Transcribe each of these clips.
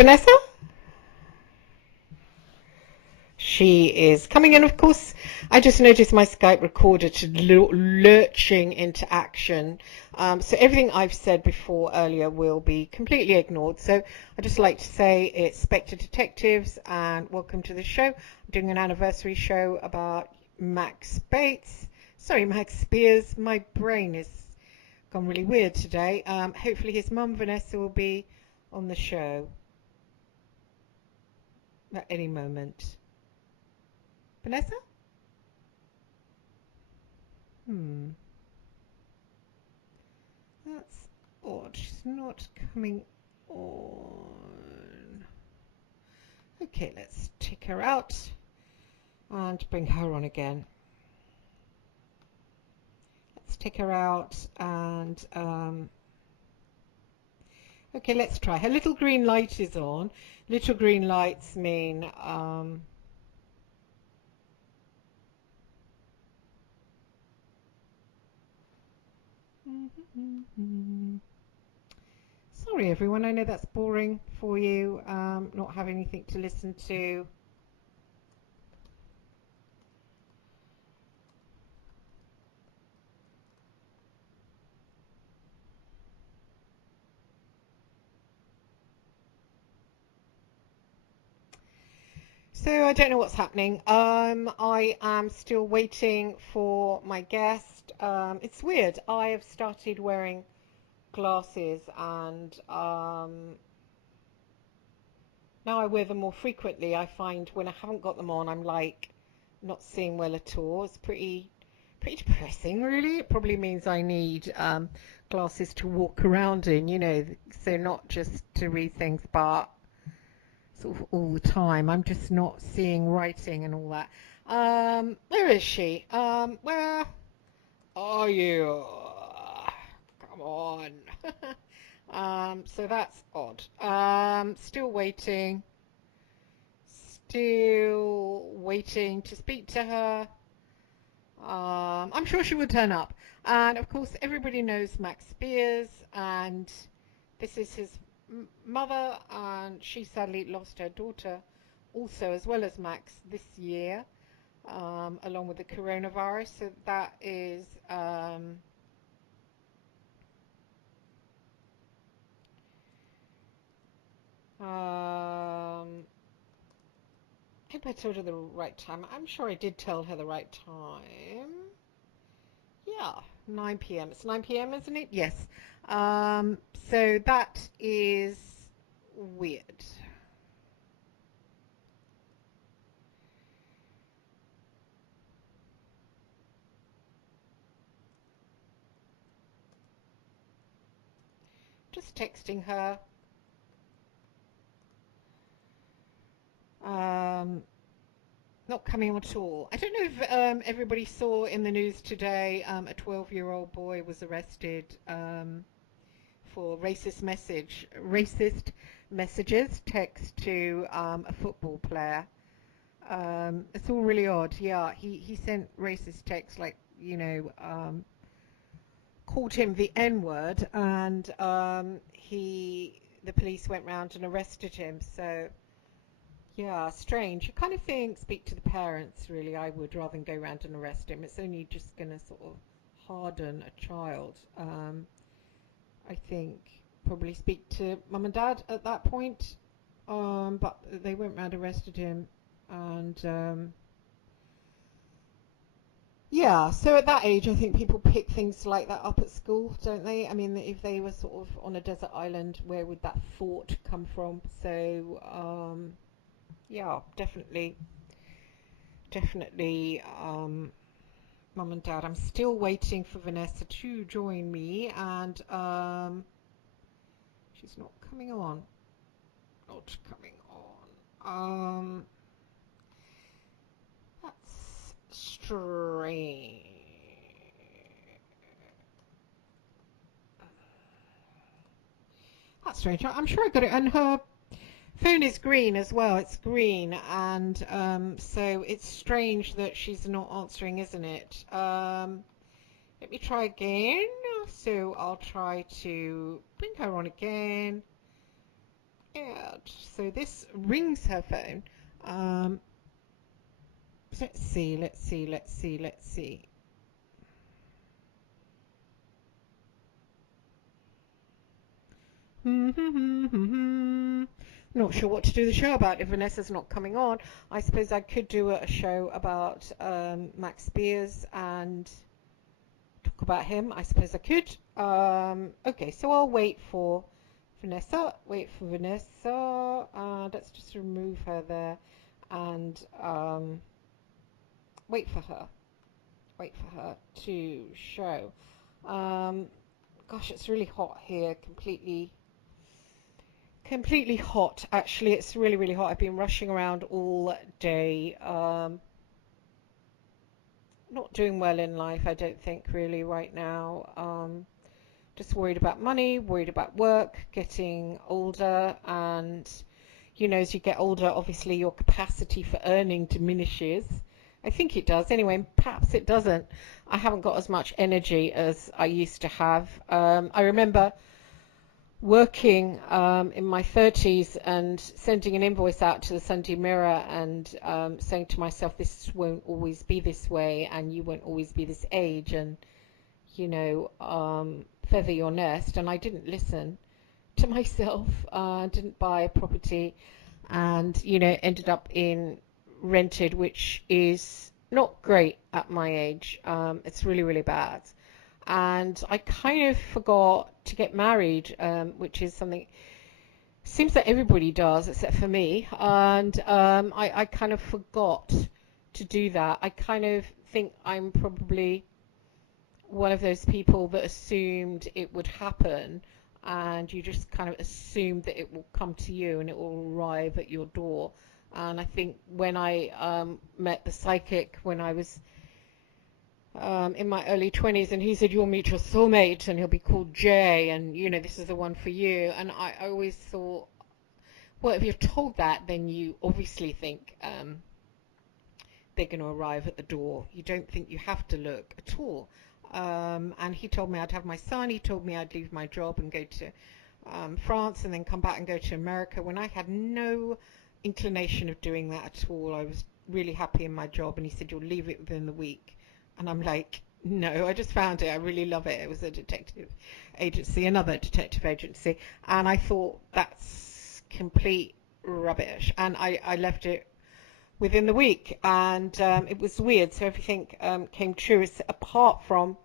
Vanessa? She is coming in, of course. I just noticed my Skype recorder to lurching into action. So everything I've said before earlier will be completely ignored. So I'd just like to say it's Spectre Detectives and welcome to the show. I'm doing an anniversary show about Max Bates. Sorry, Max Spiers. My brain has gone really weird today. Hopefully his mum, Vanessa, will be on the show at any moment. Vanessa? Hmm. That's odd. She's not coming on. Okay, let's take her out and bring her on again. Let's take her out and okay, let's try. Her little green light is on. Little green lights mean sorry everyone, I know that's boring for you, not having anything to listen to. So I don't know what's happening. I am still waiting for my guest. It's weird. I have started wearing glasses and now I wear them more frequently. I find when I haven't got them on, I'm like not seeing well at all. It's pretty depressing, really. It probably means I need glasses to walk around in, so not just to read things, but sort of all the time. I'm just not seeing writing and all that. Where is she? Where are you? Come on. So that's odd. Still waiting. Still waiting to speak to her. I'm sure she will turn up. And of course, everybody knows Max Spiers, and this is his mother, and she sadly lost her daughter also, as well as Max, this year, along with the coronavirus. So that is I hope I told her the right time. I'm sure I did tell her the right time. Yeah, 9 p.m. It's 9 p.m., isn't it? Yes. So that is weird. Just texting her. Um, Not coming at all. I don't know if everybody saw in the news today a 12-year-old boy was arrested for racist messages text to a football player. It's all really odd. Yeah, he sent racist texts like called him the N-word, and the police went round and arrested him. So yeah, strange. You kind of think speak to the parents, really. I would rather than go round and arrest him. It's only just going to sort of harden a child. I think probably speak to mum and dad at that point. But they went round, arrested him, and yeah. So at that age, I think people pick things like that up at school, don't they? I mean, if they were sort of on a desert island, where would that thought come from? So yeah, definitely, mum and dad. I'm still waiting for Vanessa to join me, and she's not coming on. Not coming on. That's strange. That's strange. I'm sure I got it. And her phone is green as well. It's green, and so it's strange that she's not answering, isn't it? Let me try again. So I'll try to bring her on again. And so this rings her phone. Um, let's see, let's see, let's see, let's see. Not sure what to do the show about if Vanessa's not coming on. I suppose I could do a show about Max Spiers and talk about him. I suppose I could. Okay, so I'll wait for Vanessa. Wait for Vanessa. Let's just remove her there and wait for her. Wait for her to show. Um, Gosh, it's really hot here. Completely hot. Actually, it's really, really hot. I've been rushing around all day. Not doing well in life, I don't think, really, right now. Just worried about money, worried about work, getting older, and as you get older, obviously your capacity for earning diminishes. I think it does. Anyway, perhaps it doesn't. I haven't got as much energy as I used to have. I remember working in my 30s and sending an invoice out to the Sunday Mirror and saying to myself, this won't always be this way and you won't always be this age and, feather your nest. And I didn't listen to myself, didn't buy a property and, ended up in rented, which is not great at my age. It's really, really bad. And I kind of forgot to get married, which is something seems that everybody does except for me. And I kind of forgot to do that. I kind of think I'm probably one of those people that assumed it would happen, and you just kind of assume that it will come to you and it will arrive at your door. And I think when I met the psychic when I was in my early 20s, and he said, you'll meet your soulmate and he'll be called Jay, and this is the one for you. And I always thought, well, if you're told that, then you obviously think they're going to arrive at the door. You don't think you have to look at all. And he told me I'd have my son. He told me I'd leave my job and go to France and then come back and go to America, when I had no inclination of doing that at all. I was really happy in my job, and he said, you'll leave it within the week. And I'm like, no, I just found it. I really love it. It was a detective agency, another detective agency. And I thought, that's complete rubbish. And I left it within the week. And it was weird. So everything came true, apart from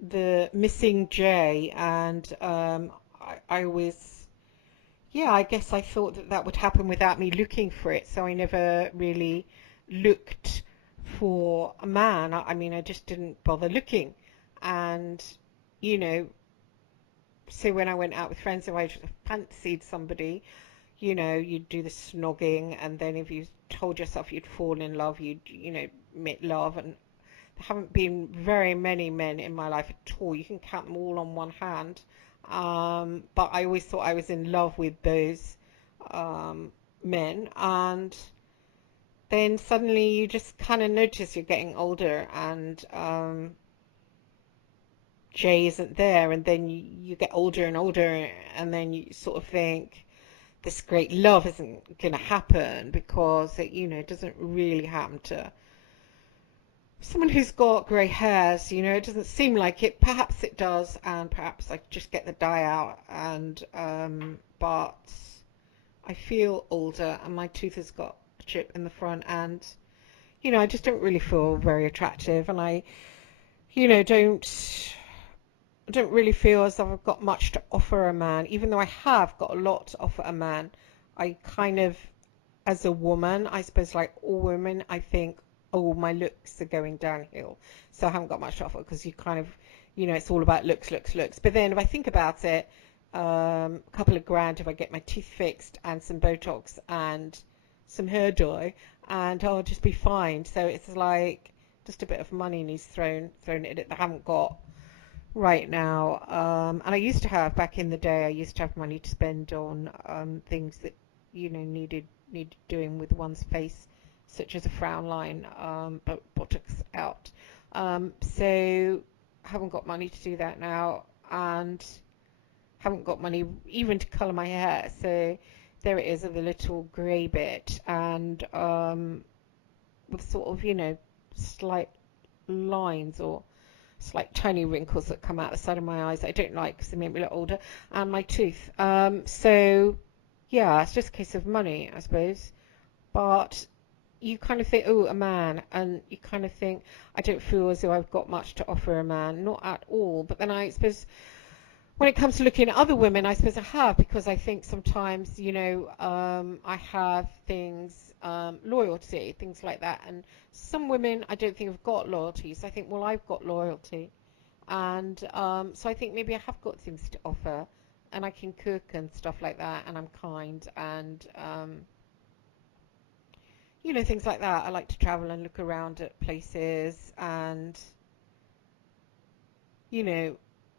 the missing J. And I always, yeah, I guess I thought that that would happen without me looking for it. So I never really looked for a man. I mean, I just didn't bother looking. And, so when I went out with friends, if I just fancied somebody, you'd do the snogging, and then if you told yourself you'd fall in love, you'd, make love. And there haven't been very many men in my life at all. You can count them all on one hand. But I always thought I was in love with those men. And then suddenly you just kind of notice you're getting older, and Jay isn't there, and then you get older and older, and then you sort of think this great love isn't going to happen, because it doesn't really happen to someone who's got grey hairs. It doesn't seem like it. Perhaps it does, and perhaps I just get the dye out, and but I feel older, and my tooth has got chip in the front, and I just don't really feel very attractive, and I don't really feel as though I've got much to offer a man, even though I have got a lot to offer a man. I kind of, as a woman, I suppose, like all women, I think, oh, my looks are going downhill, so I haven't got much to offer, because you kind of, it's all about looks, looks, looks. But then if I think about it, a couple of grand if I get my teeth fixed and some Botox and some hair dye, and I'll just be fine. So it's like just a bit of money needs thrown at it that I haven't got right now. And I used to have, back in the day, I used to have money to spend on things that needed doing with one's face, such as a frown line, but Botox out. So I haven't got money to do that now, and haven't got money even to colour my hair. So there it is, of the little grey bit, and with sort of, slight lines or slight tiny wrinkles that come out the side of my eyes that I don't like because they make me look older, and my tooth. So yeah, it's just a case of money, I suppose. But you kind of think, oh, a man, and you kind of think, I don't feel as though I've got much to offer a man, not at all. But then I suppose when it comes to looking at other women, I suppose I have, because I think sometimes, I have things, loyalty, things like that. And some women I don't think have got loyalty. So I think, well, I've got loyalty. And so I think maybe I have got things to offer. And I can cook and stuff like that. And I'm kind. And, things like that. I like to travel and look around at places. And,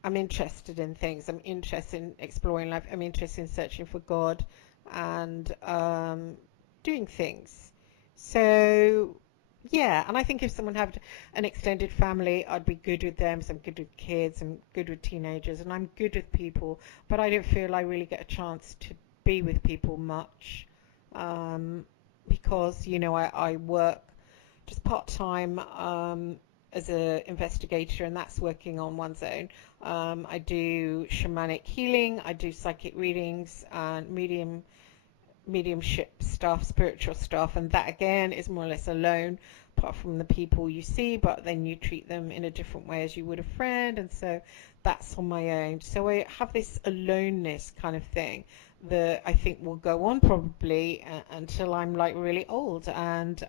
I'm interested in things. I'm interested in exploring life. I'm interested in searching for God and doing things. So, yeah. And I think if someone had an extended family, I'd be good with them. So I'm good with kids. I'm good with teenagers. And I'm good with people. But I don't feel I really get a chance to be with people much because, I work just part-time as an investigator, and that's working on one's own. I do shamanic healing, I do psychic readings and mediumship stuff, spiritual stuff, and that again is more or less alone, apart from the people you see, but then you treat them in a different way as you would a friend, and so that's on my own. So I have this aloneness kind of thing that I think will go on probably until I'm like really old. And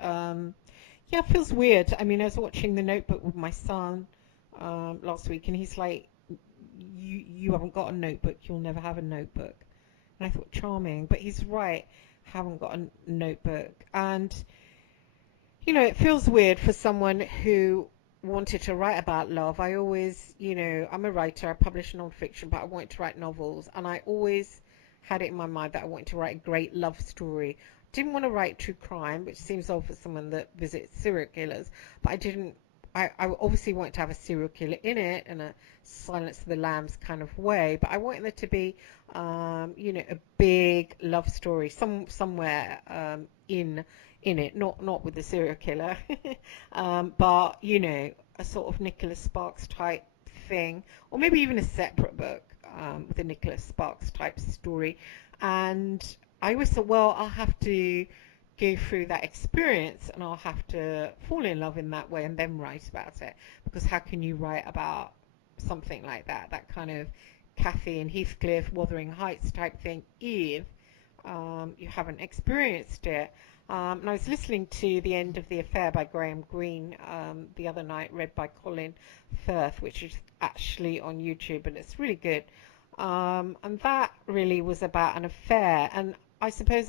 yeah, it feels weird. I mean, I was watching The Notebook with my son last week, and he's like, you haven't got a notebook, you'll never have a notebook. And I thought, charming, but he's right, haven't got a notebook. And, it feels weird for someone who wanted to write about love. I always, I'm a writer, I publish non-fiction, but I wanted to write novels, and I always had it in my mind that I wanted to write a great love story. Didn't want to write true crime, which seems odd for someone that visits serial killers, but I obviously wanted to have a serial killer in it in a Silence of the Lambs kind of way, but I wanted there to be, a big love story somewhere in it, not with the serial killer, but a sort of Nicholas Sparks type thing, or maybe even a separate book with a Nicholas Sparks type story. And I always thought, well, I'll have to go through that experience and I'll have to fall in love in that way and then write about it. Because how can you write about something like that kind of Kathy and Heathcliff, Wuthering Heights type thing, if you haven't experienced it? And I was listening to The End of the Affair by Graham Greene the other night, read by Colin Firth, which is actually on YouTube, and it's really good. And that really was about an affair. And I suppose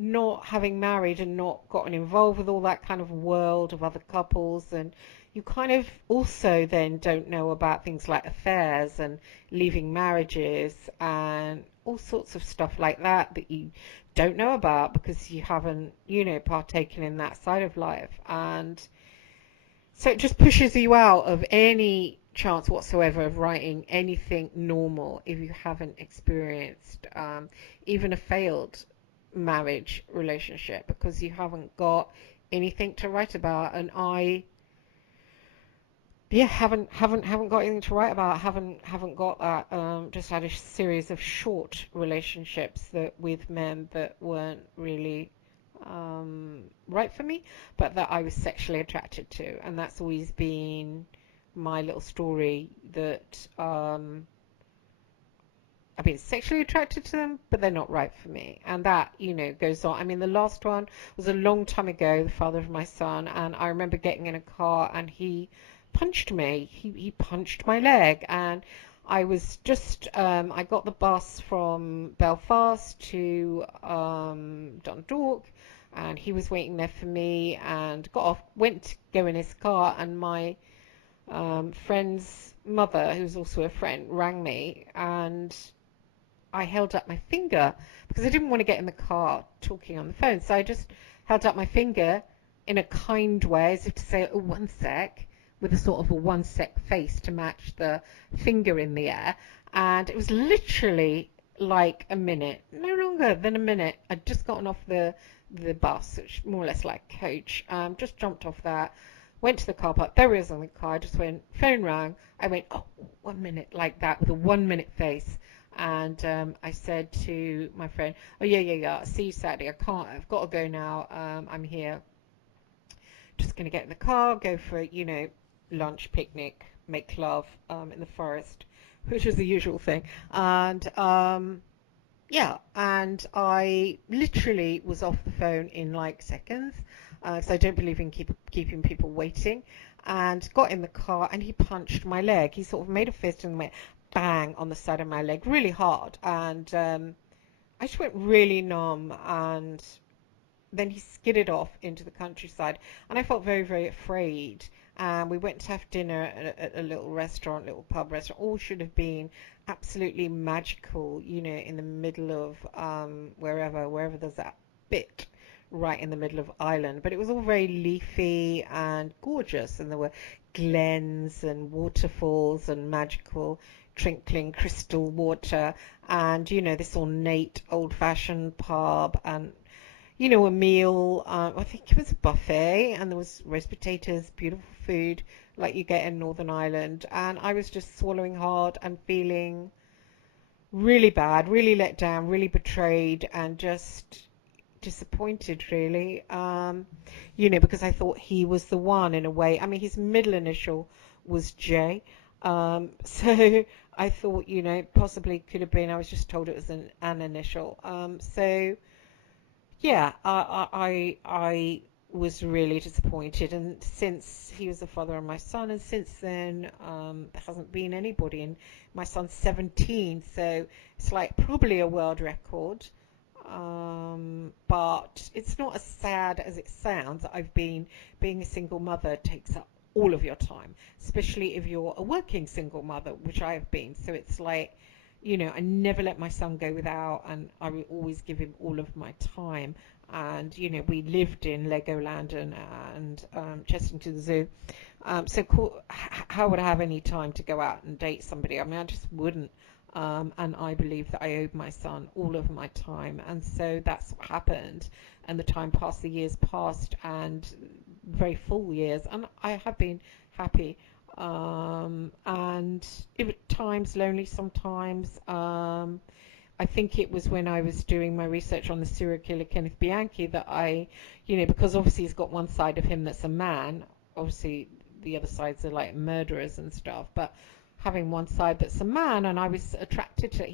not having married and not gotten involved with all that kind of world of other couples, and you kind of also then don't know about things like affairs and leaving marriages and all sorts of stuff like that you don't know about because you haven't, partaken in that side of life. And so it just pushes you out of any chance whatsoever of writing anything normal if you haven't experienced even a failed marriage relationship, because you haven't got anything to write about. And I haven't got anything to write about. Haven't got that. Just had a series of short relationships with men that weren't really right for me, but that I was sexually attracted to, and that's always been my little story, that I've been sexually attracted to them, but they're not right for me. And that, goes on. I mean, the last one was a long time ago, the father of my son, and I remember getting in a car and he punched me. He punched my leg, and I was just, I got the bus from Belfast to Dundalk, and he was waiting there for me, and got off, went to go in his car, and my friend's mother, who's also a friend, rang me, and I held up my finger because I didn't want to get in the car talking on the phone. So I just held up my finger in a kind way, as if to say, oh, 1 sec, with a sort of a 1 sec face to match the finger in the air. And it was literally like a minute, no longer longer than a minute. I'd just gotten off the bus, which more or less like coach. Just jumped off that, went to the car park. There he was on the car. I just went, phone rang. I went, oh, 1 minute, like that, with a 1 minute face. And I said to my friend, oh, yeah, see you Saturday. I've got to go now. I'm here. Just going to get in the car, go for, lunch, picnic, make love in the forest, which is the usual thing. And yeah, and I literally was off the phone in like seconds, because I don't believe in keeping people waiting. And got in the car, and he punched my leg. He sort of made a fist and went bang on the side of my leg, really hard. And I just went really numb, and then he skidded off into the countryside, and I felt very, very afraid. And we went to have dinner at a little restaurant, little pub restaurant. All should have been absolutely magical, in the middle of wherever there's that bit right in the middle of Ireland. But it was all very leafy and gorgeous, and there were glens and waterfalls and magical twinkling crystal water, and this ornate old-fashioned pub, and a meal. I think it was a buffet, and there was roast potatoes, beautiful food like you get in Northern Ireland. And I was just swallowing hard and feeling really bad, really let down, really betrayed, and just disappointed, really. Because I thought he was the one in a way. I mean, his middle initial was J. So I thought, possibly could have been. I was just told it was an initial. So yeah, I was really disappointed, and since he was the father of my son, and since then there hasn't been anybody, and my son's 17, so it's like probably a world record, but it's not as sad as it sounds. Being a single mother takes up all of your time, especially if you're a working single mother, which I have been. So it's like, I never let my son go without, and I would always give him all of my time. And we lived in Legoland and Chessington Zoo. So cool, how would I have any time to go out and date somebody? I mean, I just wouldn't. And I believe that I owed my son all of my time, and so that's what happened. And the time passed, the years passed, and very full years, and I have been happy. And at times lonely sometimes. I think it was when I was doing my research on the serial killer Kenneth Bianchi that because obviously he's got one side of him that's a man, obviously the other sides are like murderers and stuff, but having one side that's a man, and I was attracted to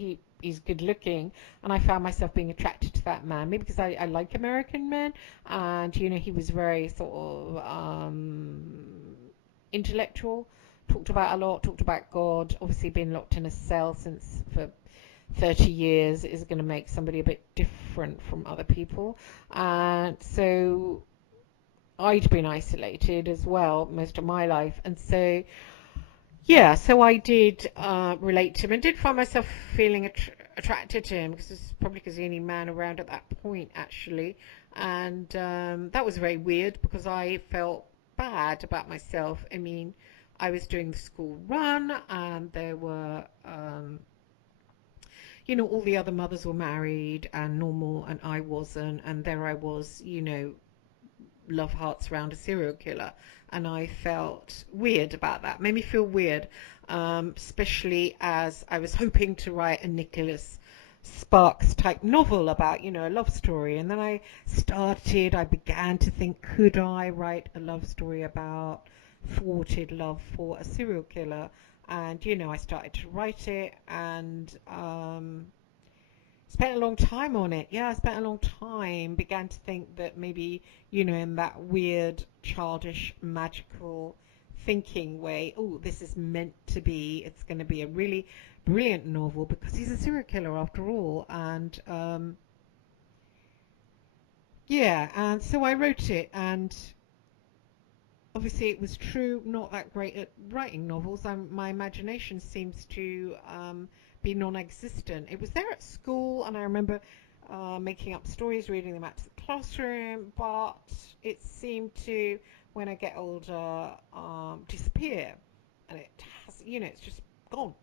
he's good looking, and I found myself being attracted to that man, maybe because I like American men, and he was very sort of intellectual, talked about a lot, talked about God, obviously been locked in a cell for 30 years is going to make somebody a bit different from other people. And so I'd been isolated as well most of my life. And so, yeah, so I did relate to him and did find myself feeling attracted to him, because it's probably because the only man around at that point, actually. And that was very weird, because I felt bad about myself. I mean, I was doing the school run, and there were all the other mothers were married and normal, and I wasn't, and there I was, love hearts around a serial killer, and I felt weird about that. Made me feel weird, especially as I was hoping to write a Nicholas Sparks type novel about, a love story, and then I began to think, could I write a love story about thwarted love for a serial killer? And I started to write it, and spent a long time on it. Yeah, I spent a long time. Began to think that maybe, in that weird, childish, magical thinking way, oh, this is meant to be. It's going to be a really brilliant novel, because he's a serial killer after all. And yeah, and so I wrote it, and obviously it was true, not that great at writing novels. My imagination seems to be non-existent. It was there at school, and I remember making up stories, reading them out to the classroom, but it seemed to, when I get older, disappear. And it has, it's just gone.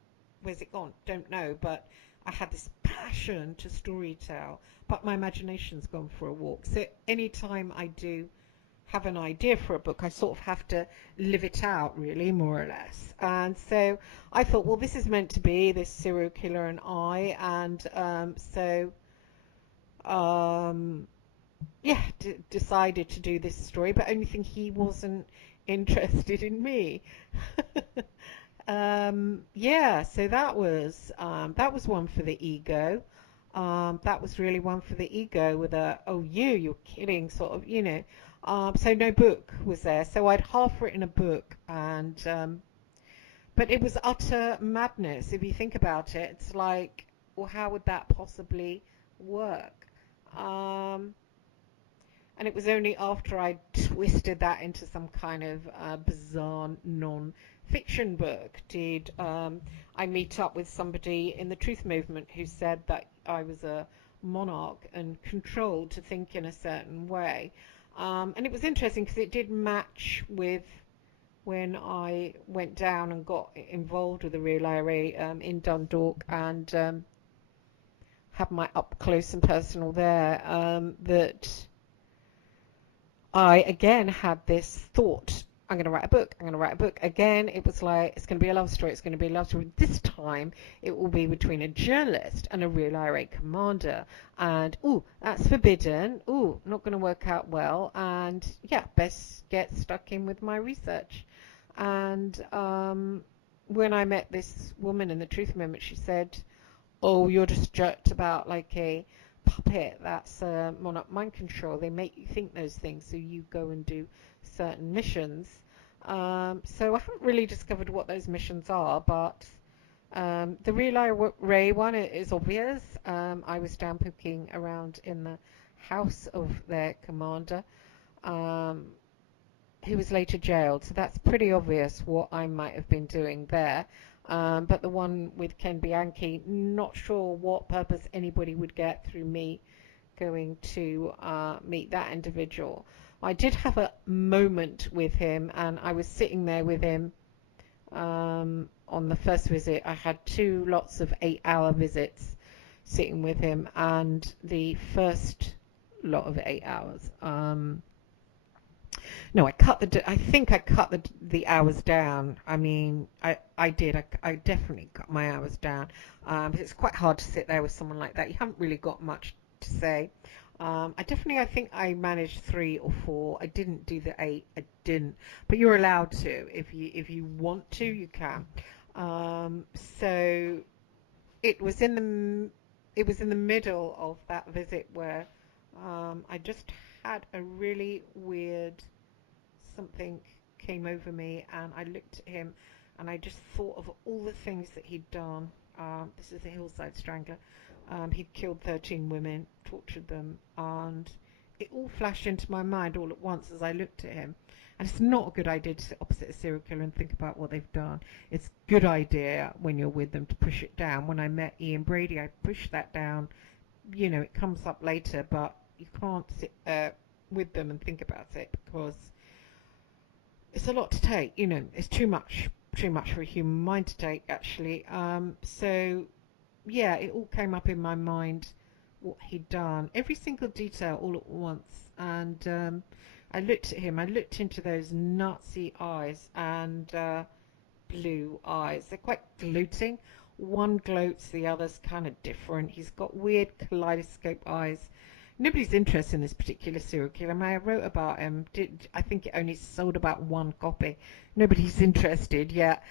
Where's it gone? Don't know, but I had this passion to storytell, but my imagination's gone for a walk. So anytime I do have an idea for a book, I sort of have to live it out, really, more or less. And so I thought, well, this is meant to be this serial killer and I, and um, yeah, decided to do this story, but only thing he wasn't interested in me. Yeah, so that was one for the ego. That was really one for the ego with a, oh, you're kidding, sort of, you know. So no book was there. So I'd half written a book, and but it was utter madness if you think about it. It's like, well, how would that possibly work? Um, and it was only after I twisted that into some kind of bizarre non-fiction book did I meet up with somebody in the truth movement who said that I was a monarch and controlled to think in a certain way. And it was interesting because it did match with when I went down and got involved with the Real IRA in Dundalk and had my up close and personal there, that I again had this thought, I'm going to write a book, I'm going to write a book. Again, it was like, it's going to be a love story, it's going to be a love story. This time, it will be between a journalist and a real IRA commander. And, ooh, that's forbidden. Ooh, not going to work out well. And, yeah, best get stuck in with my research. And when I met this woman in the Truth Movement, she said, oh, you're just jerked about like a puppet that's monarch mind control. They make you think those things, so you go and do certain missions. So I haven't really discovered what those missions are, but the Relay Ray one is obvious. I was down poking around in the house of their commander, who was later jailed, so that's pretty obvious what I might have been doing there. But the one with Ken Bianchi, not sure what purpose anybody would get through me going to meet that individual. I did have a moment with him, and I was sitting there with him on the first visit. I had two lots of 8-hour visits sitting with him, and the first lot of 8 hours. No, I think I cut the hours down. I mean, I did. I definitely cut my hours down. It's quite hard to sit there with someone like that. You haven't really got much to say. I think I managed 3 or 4. I didn't do the 8. I didn't. But you're allowed to. If you want to, you can. So it was in the middle of that visit where I just had a really weird something came over me, and I looked at him and I just thought of all the things that he'd done. This is a hillside strangler. He'd killed 13 women, tortured them, and it all flashed into my mind all at once as I looked at him. And it's not a good idea to sit opposite a serial killer and think about what they've done. It's a good idea when you're with them to push it down. When I met Ian Brady, I pushed that down. You know, it comes up later, but you can't sit with them and think about it because it's a lot to take. You know, it's too much for a human mind to take, actually. So yeah, it all came up in my mind, what he'd done, every single detail all at once. And I looked at him, I looked into those Nazi eyes, and blue eyes. They're quite gloating. One gloats, the other's kind of different. He's got weird kaleidoscope eyes. Nobody's interested in this particular serial killer. I wrote about him. I think it only sold about 1 copy. Nobody's interested yet.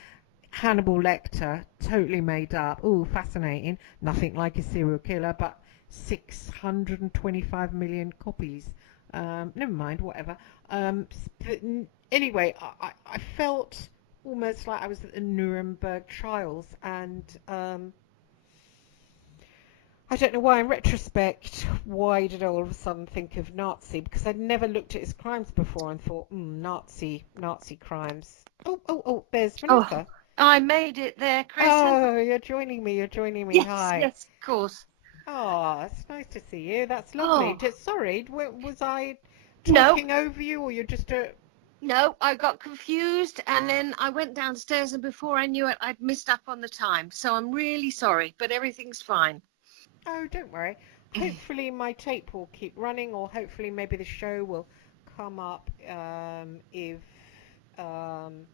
Hannibal Lecter, totally made up. Ooh, fascinating. Nothing like a serial killer, but 625 million copies. Never mind, whatever. But anyway, I felt almost like I was at the Nuremberg trials, and I don't know why, in retrospect, why did I all of a sudden think of Nazi? Because I'd never looked at his crimes before and thought, Nazi crimes. Oh, there's Oh, Vanessa. I made it there, Chris. Oh, you're joining me. Yes, Hi. yes, of course. Oh, it's nice to see you. That's lovely. Oh, Sorry, was I no, talking over you, or you're just a... No, I got confused and then I went downstairs and before I knew it, I'd missed up on the time. So I'm really sorry, but everything's fine. Oh, don't worry. Hopefully my tape will keep running, or hopefully maybe the show will come up if um,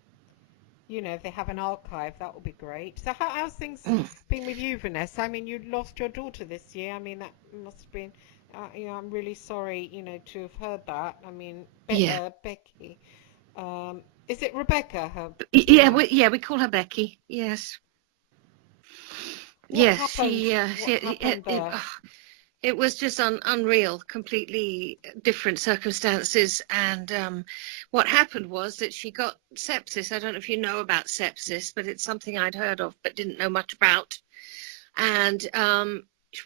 if they have an archive. That would be great. So how's things been with you, Vanessa? I mean, you lost your daughter this year. I mean, that must have been, I'm really sorry, to have heard that. I mean, Yeah. Becky, is it Rebecca? Her full Yeah, name. we call her Becky. Yes. What Yes, happened? What happened there? it was just unreal, completely different circumstances. And what happened was that she got sepsis. I don't know if you know about sepsis, but it's something I'd heard of but didn't know much about. And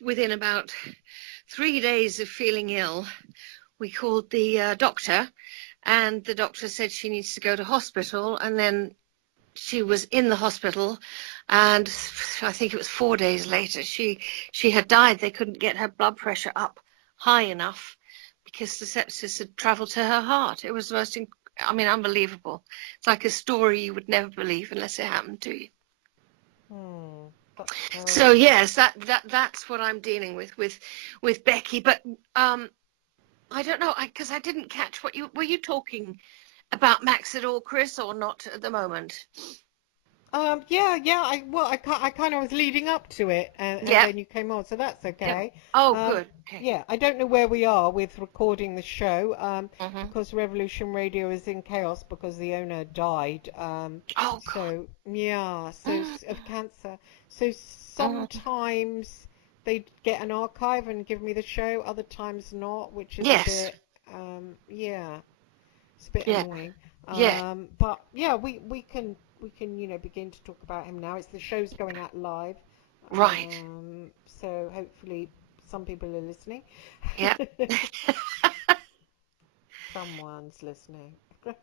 within about 3 days of feeling ill, we called the doctor, and the doctor said she needs to go to hospital. And then she was in the hospital, and I think it was 4 days later she had died. They couldn't get her blood pressure up high enough because the sepsis had traveled to her heart. It was the most I mean, unbelievable. It's like a story you would never believe unless it happened to you. Hmm, that's So terrible. yes, that's what I'm dealing with Becky. But I don't know, because I didn't catch what you were you talking about Max at all, Chris, or not at the moment? Yeah, yeah. I kind of was leading up to it, and Yeah. then you came on, so that's Yeah. okay. Oh, Um, good. Okay. yeah, I don't know where we are with recording the show, Hmm. because Revolution Radio is in chaos because the owner died. Oh God. So yeah, so of cancer. So Mm. sometimes they get an archive and give me the show, other times not, which is a Yes. bit, yeah. It's a bit Yeah. annoying. Yeah. But yeah, we can begin to talk about him now. It's the show's going out live, Right. so hopefully some people are listening. Yeah. Someone's listening.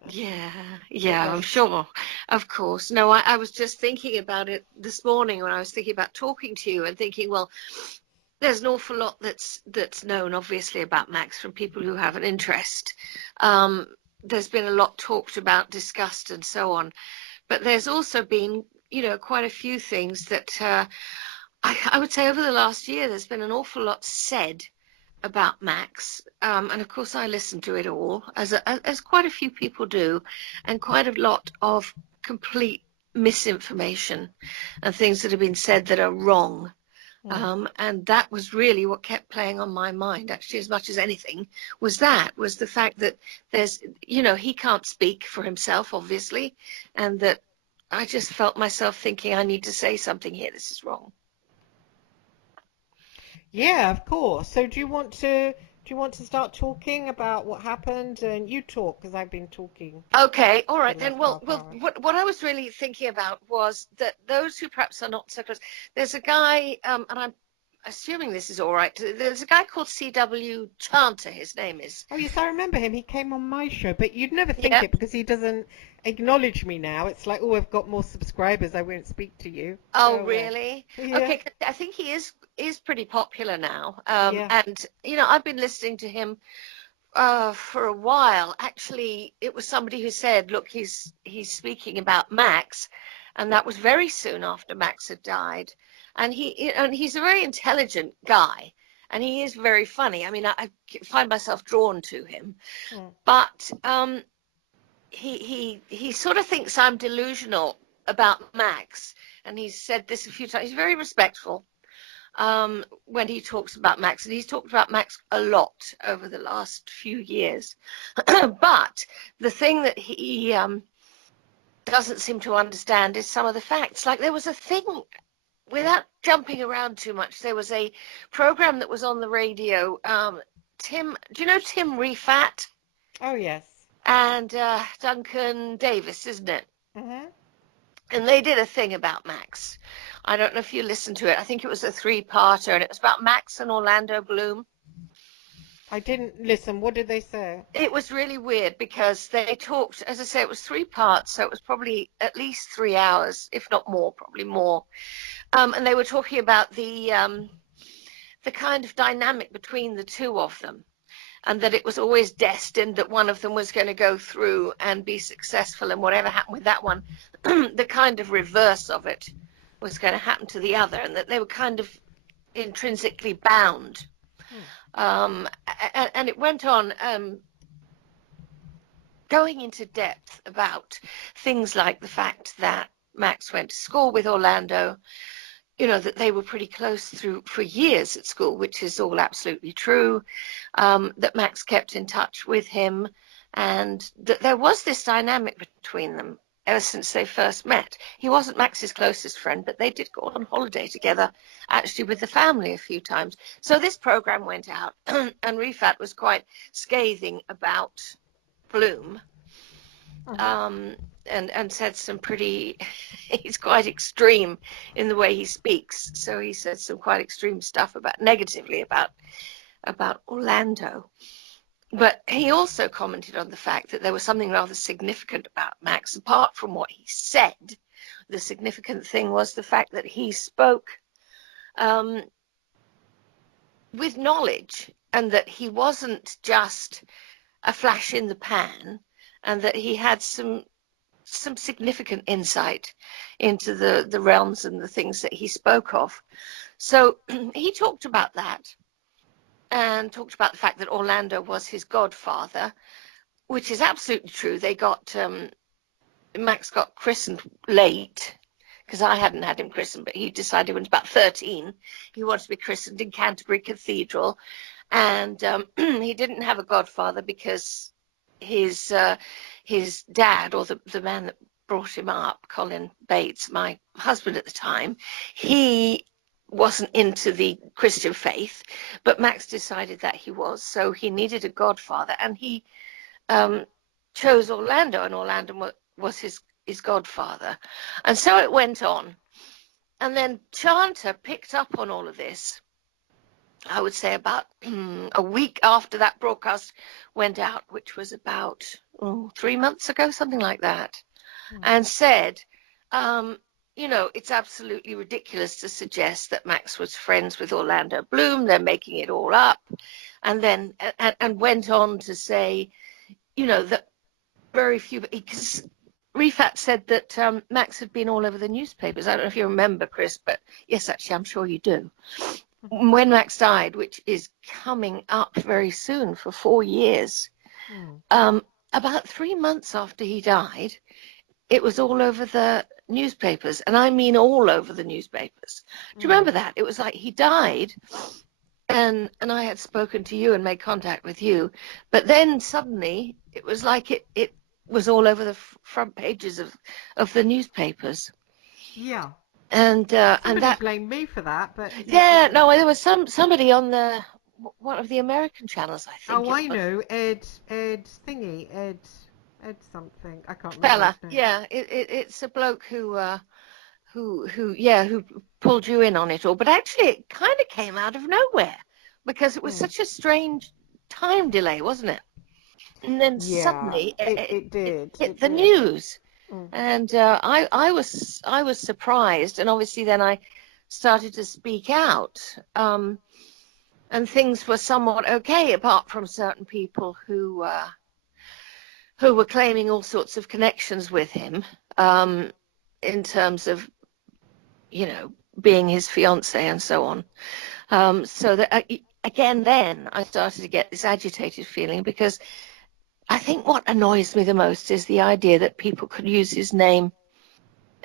Yeah. But Yeah. I'm yes. sure. Of course. No, I was just thinking about it this morning when I was thinking about talking to you and thinking, well, there's an awful lot that's known, obviously, about Max from people who have an interest. Um, there's been a lot talked about, discussed, and so on. But there's also been, quite a few things that I would say over the last year, there's been an awful lot said about Max. And of course, I listen to it all, as quite a few people do, and quite a lot of complete misinformation and things that have been said that are wrong. Hmm. And that was really what kept playing on my mind, actually, as much as anything, was the fact that he can't speak for himself, obviously, and that I just felt myself thinking, I need to say something here. This is wrong. Yeah, of course. So do you want to start talking about what happened? And you talk because I've been talking Okay, all for right the then. last Well, half well, hour. what I was really thinking about was that those who perhaps are not so close. There's a guy, and I'm assuming this is all right. There's a guy called C.W. Chanter. His name is. Oh yes, I remember him. He came on my show, but you'd never think Yeah. it because he doesn't acknowledge me now. It's like, oh, I've got more subscribers. I won't speak to you. Oh, Go away. really? Yeah, Okay, 'cause I think he is pretty popular now. yeah. And I've been listening to him for a while. Actually, it was somebody who said, "Look, he's speaking about Max," and that was very soon after Max had died. And he's a very intelligent guy, and he is very funny. I mean, I find myself drawn to him, Hmm. but he sort of thinks I'm delusional about Max, and he's said this a few times. He's very respectful when he talks about Max, and he's talked about Max a lot over the last few years. But the thing that he doesn't seem to understand is some of the facts. Like there was a thing, without jumping around too much, there was a program that was on the radio. Do you know Tim Refat Oh yes. and Duncan Davis, isn't it? Hmm. And they did a thing about Max. I don't know if you listened to it. I think it was a three-parter, and it was about Max and Orlando Bloom. I didn't listen. What did they say? It was really weird because they talked, as I say, it was three parts, so it was probably at least 3 hours, if not more, probably more. And they were talking about the kind of dynamic between the two of them. and that it was always destined that one of them was going to go through and be successful, and whatever happened with that one, the kind of reverse of it was going to happen to the other, and that they were kind of intrinsically bound. And it went on going into depth about things like the fact that Max went to school with Orlando, that they were pretty close for years at school, which is all absolutely true, that Max kept in touch with him, and that there was this dynamic between them ever since they first met. He wasn't Max's closest friend, but they did go on holiday together, actually with the family a few times. So this program went out, and Rifat was quite scathing about Bloom, and said some pretty, he's quite extreme in the way he speaks. So he said some quite extreme stuff negatively about Orlando. But he also commented on the fact that there was something rather significant about Max. Apart from what he said, the significant thing was the fact that he spoke with knowledge, and that he wasn't just a flash in the pan, and that he had some significant insight into the realms and the things that he spoke of. So he talked about that, and talked about the fact that Orlando was his godfather, which is absolutely true. They got Max got christened late, because I hadn't had him christened, but he decided when he was about 13 he wanted to be christened in Canterbury Cathedral, and he didn't have a godfather because his dad, or the man that brought him up, Colin Bates, my husband at the time, he wasn't into the Christian faith, but Max decided that he was, so he needed a godfather, and he chose Orlando, and Orlando was his godfather. And so it went on. And then Chanta picked up on all of this, I would say about a week after that broadcast went out, which was about 3 months ago, something like that, and said, it's absolutely ridiculous to suggest that Max was friends with Orlando Bloom. They're making it all up. And then, and went on to say, that very few, because Rifat said that Max had been all over the newspapers. I don't know if you remember, Chris, but yes, actually, I'm sure you do. When Max died, which is coming up very soon for 4 years, about 3 months after he died, it was all over the newspapers, and I mean all over the newspapers. Do you remember that? It was like he died, and I had spoken to you and made contact with you, but then suddenly it was like it was all over the front pages of the newspapers. Yeah. And that blamed me for that, but no, there was somebody on one of the American channels, I think. Oh, I know, Ed something. I can't remember. Fella, yeah, it's a bloke who pulled you in on it all. But actually, it kind of came out of nowhere, because it was such a strange time delay, wasn't it? And then suddenly it did hit the news. And I was surprised, and obviously then I started to speak out, and things were somewhat okay, apart from certain people who were claiming all sorts of connections with him, in terms of being his fiance and so on. So that again, then I started to get this agitated feeling, because I think what annoys me the most is the idea that people could use his name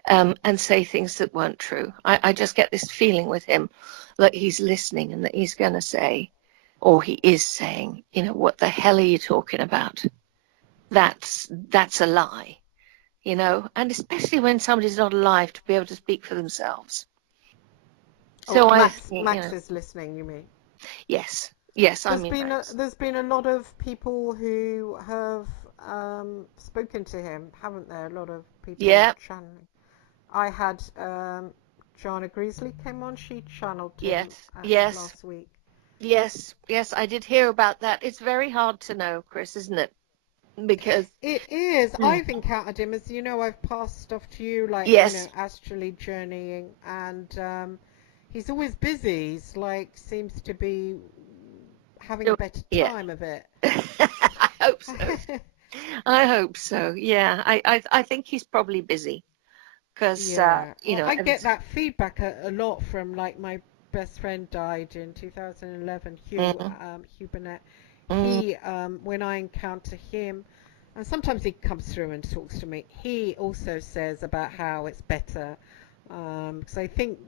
and say things that weren't true. I just get this feeling with him that he's listening, and that he's going to say, or he is saying, what the hell are you talking about? That's a lie, and especially when somebody's not alive, to be able to speak for themselves. So Max is listening, you mean? Yes, there's been a lot of people who have spoken to him, haven't there? A lot of people channeling. I had Joanna Greasley came on. She channeled him last week. Yes, I did hear about that. It's very hard to know, Chris, isn't it? Because it is. I've encountered him, as you know. I've passed stuff to you, like astrally journeying, and he's always busy. He's seems to be having a better Yeah. time of it. I hope so. I hope so. Yeah. I think he's probably busy because, Yeah, you know, I get that feedback a lot from, like, my best friend died in 2011, mm, Hugh Burnett. mm, When I encounter him, and sometimes he comes through and talks to me, he also says about how it's better, because I think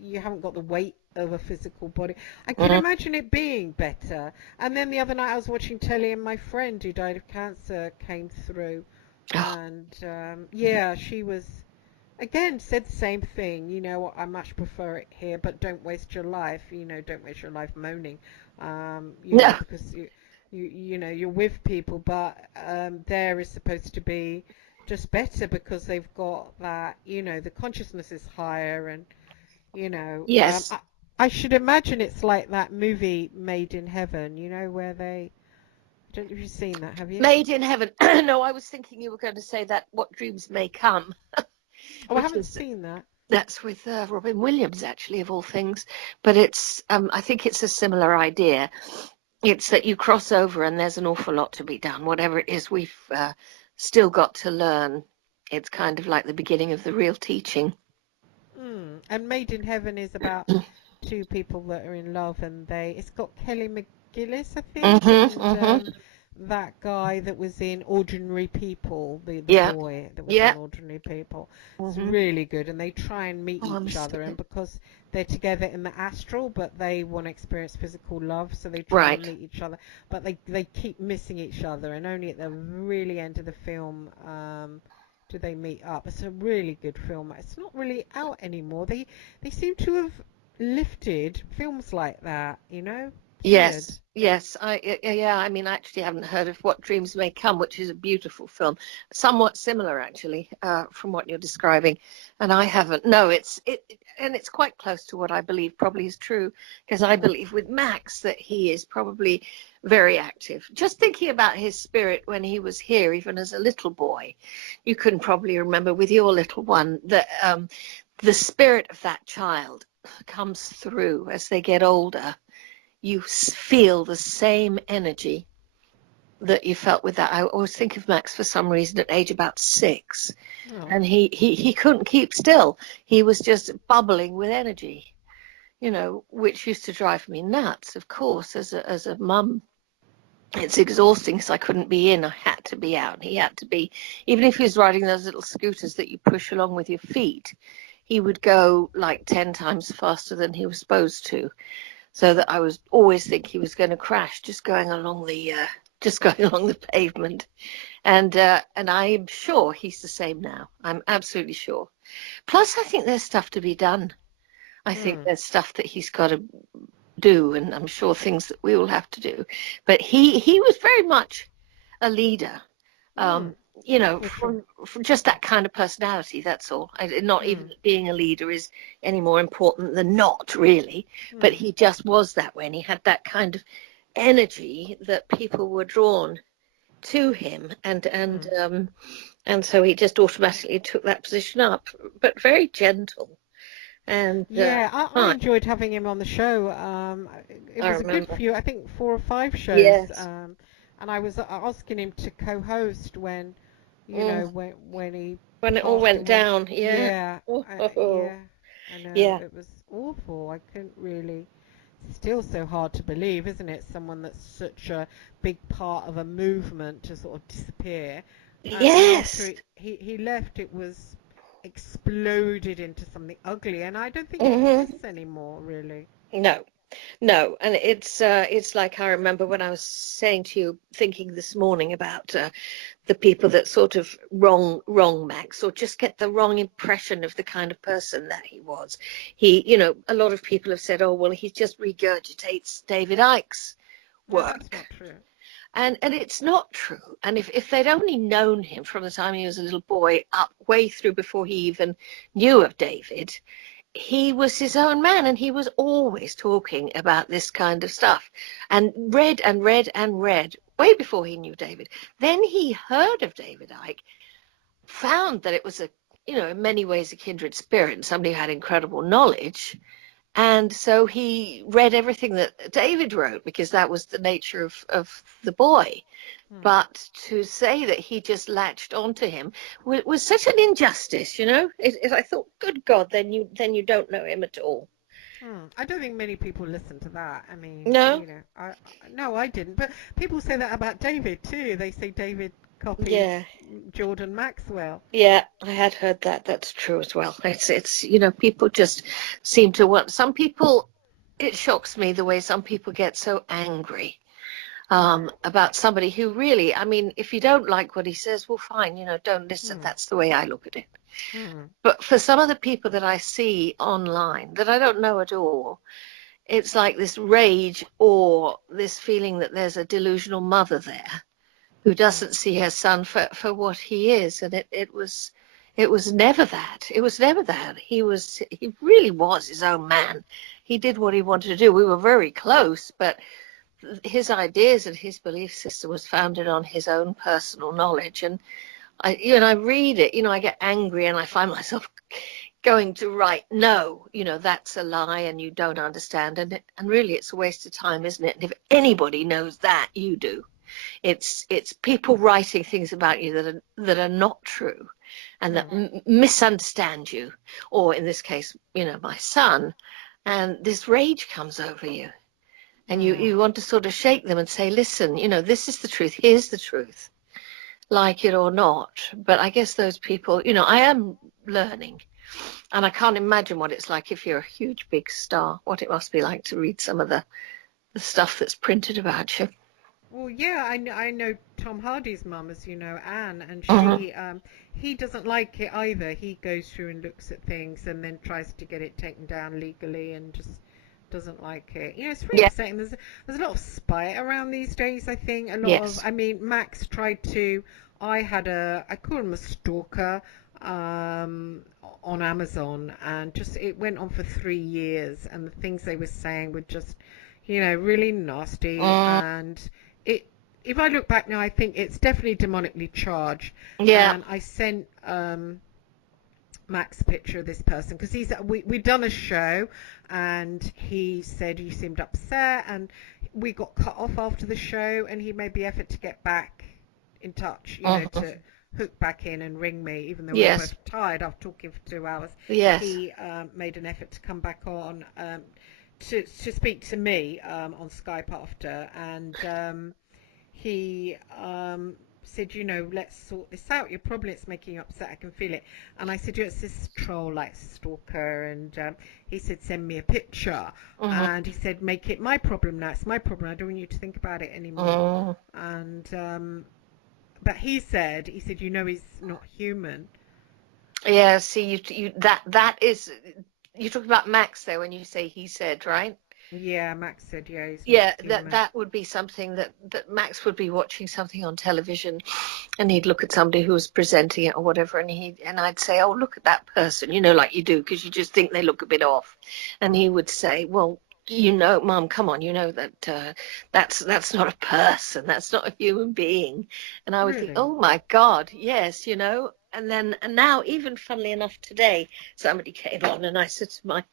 you haven't got the weight of a physical body. I can mm. imagine it being better. And then the other night I was watching telly and my friend who died of cancer came through, Oh, and yeah, she was again said the same thing. I much prefer it here, but don't waste your life. Don't waste your life moaning. no. Because you're with people, but there is supposed to be just better because they've got that. The consciousness is higher, and you know, um, Yes. I, I should imagine it's like that movie Made in Heaven. Where they. I don't know if you've seen that. Have you? Made in Heaven. No, I was thinking you were going to say that What Dreams May Come, Oh, I which haven't is seen that. that's with Robin Williams, actually, of all things. But I think it's a similar idea. It's that you cross over and there's an awful lot to be done. Whatever it is, we've still got to learn. It's kind of like the beginning of the real teaching. And Made in Heaven is about two people that are in love, and it's got Kelly McGillis, I think, Mm-hmm, and mm-hmm. that guy that was in Ordinary People, the Yeah, boy that was yeah. in Ordinary People. It's Mm-hmm. really good, and they try and meet Oh, I each must see other, and it. because they're together in the astral, but they want to experience physical love, so they try and Right. meet each other, but they keep missing each other, and only at the really end of the film do they meet up. It's a really good film. It's not really out anymore. They seem to have lifted films like that. It's weird. Yes, yes. Yeah. I mean, I actually haven't heard of What Dreams May Come, which is a beautiful film, somewhat similar actually, from what you're describing. And I haven't. No, and it's quite close to what I believe probably is true, because I believe with Max that he is probably very active. Just thinking about his spirit when he was here, even as a little boy, you can probably remember with your little one that the spirit of that child comes through as they get older. You feel the same energy that you felt with that. I always think of Max for some reason at age about 6, Oh. and he couldn't keep still. He was just bubbling with energy, which used to drive me nuts. Of course, as a mum, it's exhausting because I couldn't be in. I had to be out. He had to be, even if he was riding those little scooters that you push along with your feet, he would go like 10 times faster than he was supposed to, so that I was always think he was going to crash just going along the just going along the pavement. And I'm sure he's the same now. I'm absolutely sure. Plus, I think there's stuff to be done. I think Mm. there's stuff that he's got to do, and I'm sure things that we will have to do. But he was very much a leader. Mm. Um, you know, For sure. from just that kind of personality. That's all. Not even Mm. being a leader is any more important than not, really. But Mm. he just was that way, and he had that kind of energy that people were drawn to him, Mm. and so he just automatically took that position up. But very gentle and Yeah, I kind. enjoyed having him on the show. It I was a good remember. few, I think 4 or 5 shows. Yes. And I was asking him to co-host Mm. when he When it all passed went away. down, yeah. Yeah, Oh, yeah, I know yeah. it was awful. I couldn't really. Still so hard to believe, isn't it? Someone that's such a big part of a movement to sort of disappear. And after Yes. he left, it was exploded into something ugly, and I don't think it Hmm. exists anymore, really. No, no, and it's like I remember when I was saying to you, thinking this morning about the people that sort of wrong Max, or just get the wrong impression of the kind of person that he was. A lot of people have said, oh well, he just regurgitates David Icke's No, that's work. not true. And it's not true. And if they'd only known him from the time he was a little boy up way through before he even knew of David, he was his own man, and he was always talking about this kind of stuff, and read and read and read way before he knew David. Then he heard of David Icke, found that it was in many ways a kindred spirit, and somebody who had incredible knowledge, And so he read everything that David wrote because that was the nature of the boy. Hmm. But to say that he just latched onto him was such an injustice, you know. I thought, good God, then you don't know him at all. I don't think many people listen to that. I mean, No, no, I didn't. But people say that about David too. They say David copies yeah, Jordan Maxwell. yeah, I had heard that. That's true as well. It's people just seem to want. Some people, it shocks me the way some people get so angry Hmm. about somebody who really, I mean, if you don't like what he says, well, fine, don't listen. Hmm. That's the way I look at it. Hmm. But for some of the people that I see online that I don't know at all, it's like this rage or this feeling that there's a delusional mother there who Hmm. doesn't see her son for what he is. And it was never that. It was never that. He really was his own man. He did what he wanted to do. We were very close, but his ideas and his belief system was founded on his own personal knowledge. And I read it, I get angry and I find myself going to write, no, that's a lie and you don't understand. And really it's a waste of time, isn't it? And if anybody knows that, you do. It's people writing things about you that are not true and that Hmm. misunderstand you, or in this case, my son, and this rage comes over you. And Hmm. you want to sort of shake them and say, listen, this is the truth. Here's the truth, like it or not. But I guess those people, I am learning. And I can't imagine what it's like if you're a huge, big star, what it must be like to read some of the stuff that's printed about you. Well, yeah, I know Tom Hardy's mum, as you know, Anne, and Mm-hmm. he doesn't like it either. He goes through and looks at things and then tries to get it taken down legally and just doesn't like it. It's really Yeah. upsetting. There's a lot of spite around these days, I think. Yes. I mean, Max tried to, I call him a stalker, on Amazon, and just it went on for 3 years, and the things they were saying were just, really nasty, Mm, and it if I look back now, I think it's definitely demonically charged. yeah. And I sent Max a picture of this person because we'd done a show, and he said he seemed upset, and we got cut off after the show, and he made the effort to get back in touch, Hmm. to hook back in and ring me, even though we were Yes. both tired after talking for 2 hours. Yes. He made an effort to come back on, to speak to me, on Skype after, and he said, let's sort this out. Your problem is making you upset. I can feel it. And I said, it's this troll, like stalker. And he said, send me a picture. Hmm. And he said, make it my problem now. It's my problem. I don't want you to think about it anymore. Mm. And but he said, he's not human. Yeah. See, that is, you're talking about Max there when you say he said, right? Yeah, Max said, yeah, he's not Yeah, that human. that would be something that Max would be watching something on television, and he'd look at somebody who was presenting it or whatever, and I'd say, "Oh, look at that person," like you do, because you just think they look a bit off, and he would say, "Well, Mum, come on, that that's not a person, that's not a human being," and I would think, Really? "Oh my God, yes," and now, even funnily enough, today somebody came on, and I said to my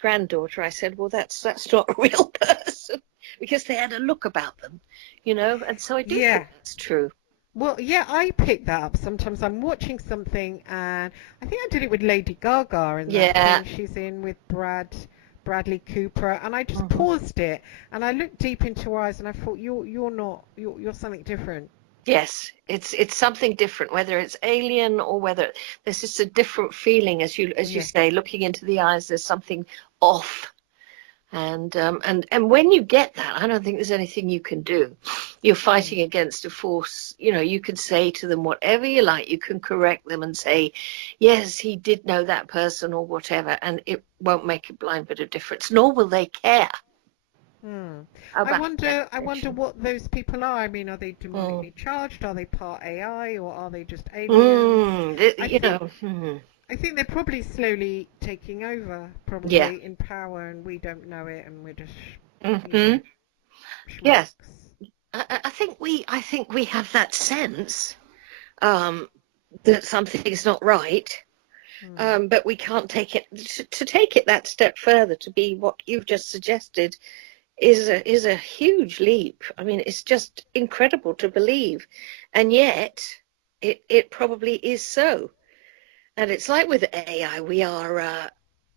granddaughter, I said, well, that's not a real person because they had a look about them, and so I do think Yeah. that's true. Well, yeah, I pick that up. Sometimes I'm watching something, and I think I did it with Lady Gaga in that Yeah. thing she's in with Bradley Cooper, and I just Hmm. paused it and I looked deep into her eyes, and I thought, you're not, you're something different. Yes, it's something different, whether it's alien or whether there's just a different feeling, as you Yeah. say, looking into the eyes, there's something off. And when you get that, I don't think there's anything you can do. You're Hmm. fighting against a force. You can say to them whatever you like. You can correct them and say, yes, he did know that person or whatever, and it won't make a blind bit of difference. Nor will they care Hmm. I about the wonder. I wonder accusation. what those people are. I mean, are they Mm. demonically charged? Are they part AI, or are they just aliens? Mm. I think. Mm. I think they're probably slowly taking over, Yeah. probably in power, and we don't know it, and we're just, you know, Hmm. Yes. schmucks. I think we have that sense um, that something is not right. But we can't take it to take it that step further, to be what you've just suggested, is a huge leap. I mean, it's just incredible to believe, and yet it probably is so. And it's like with AI, we are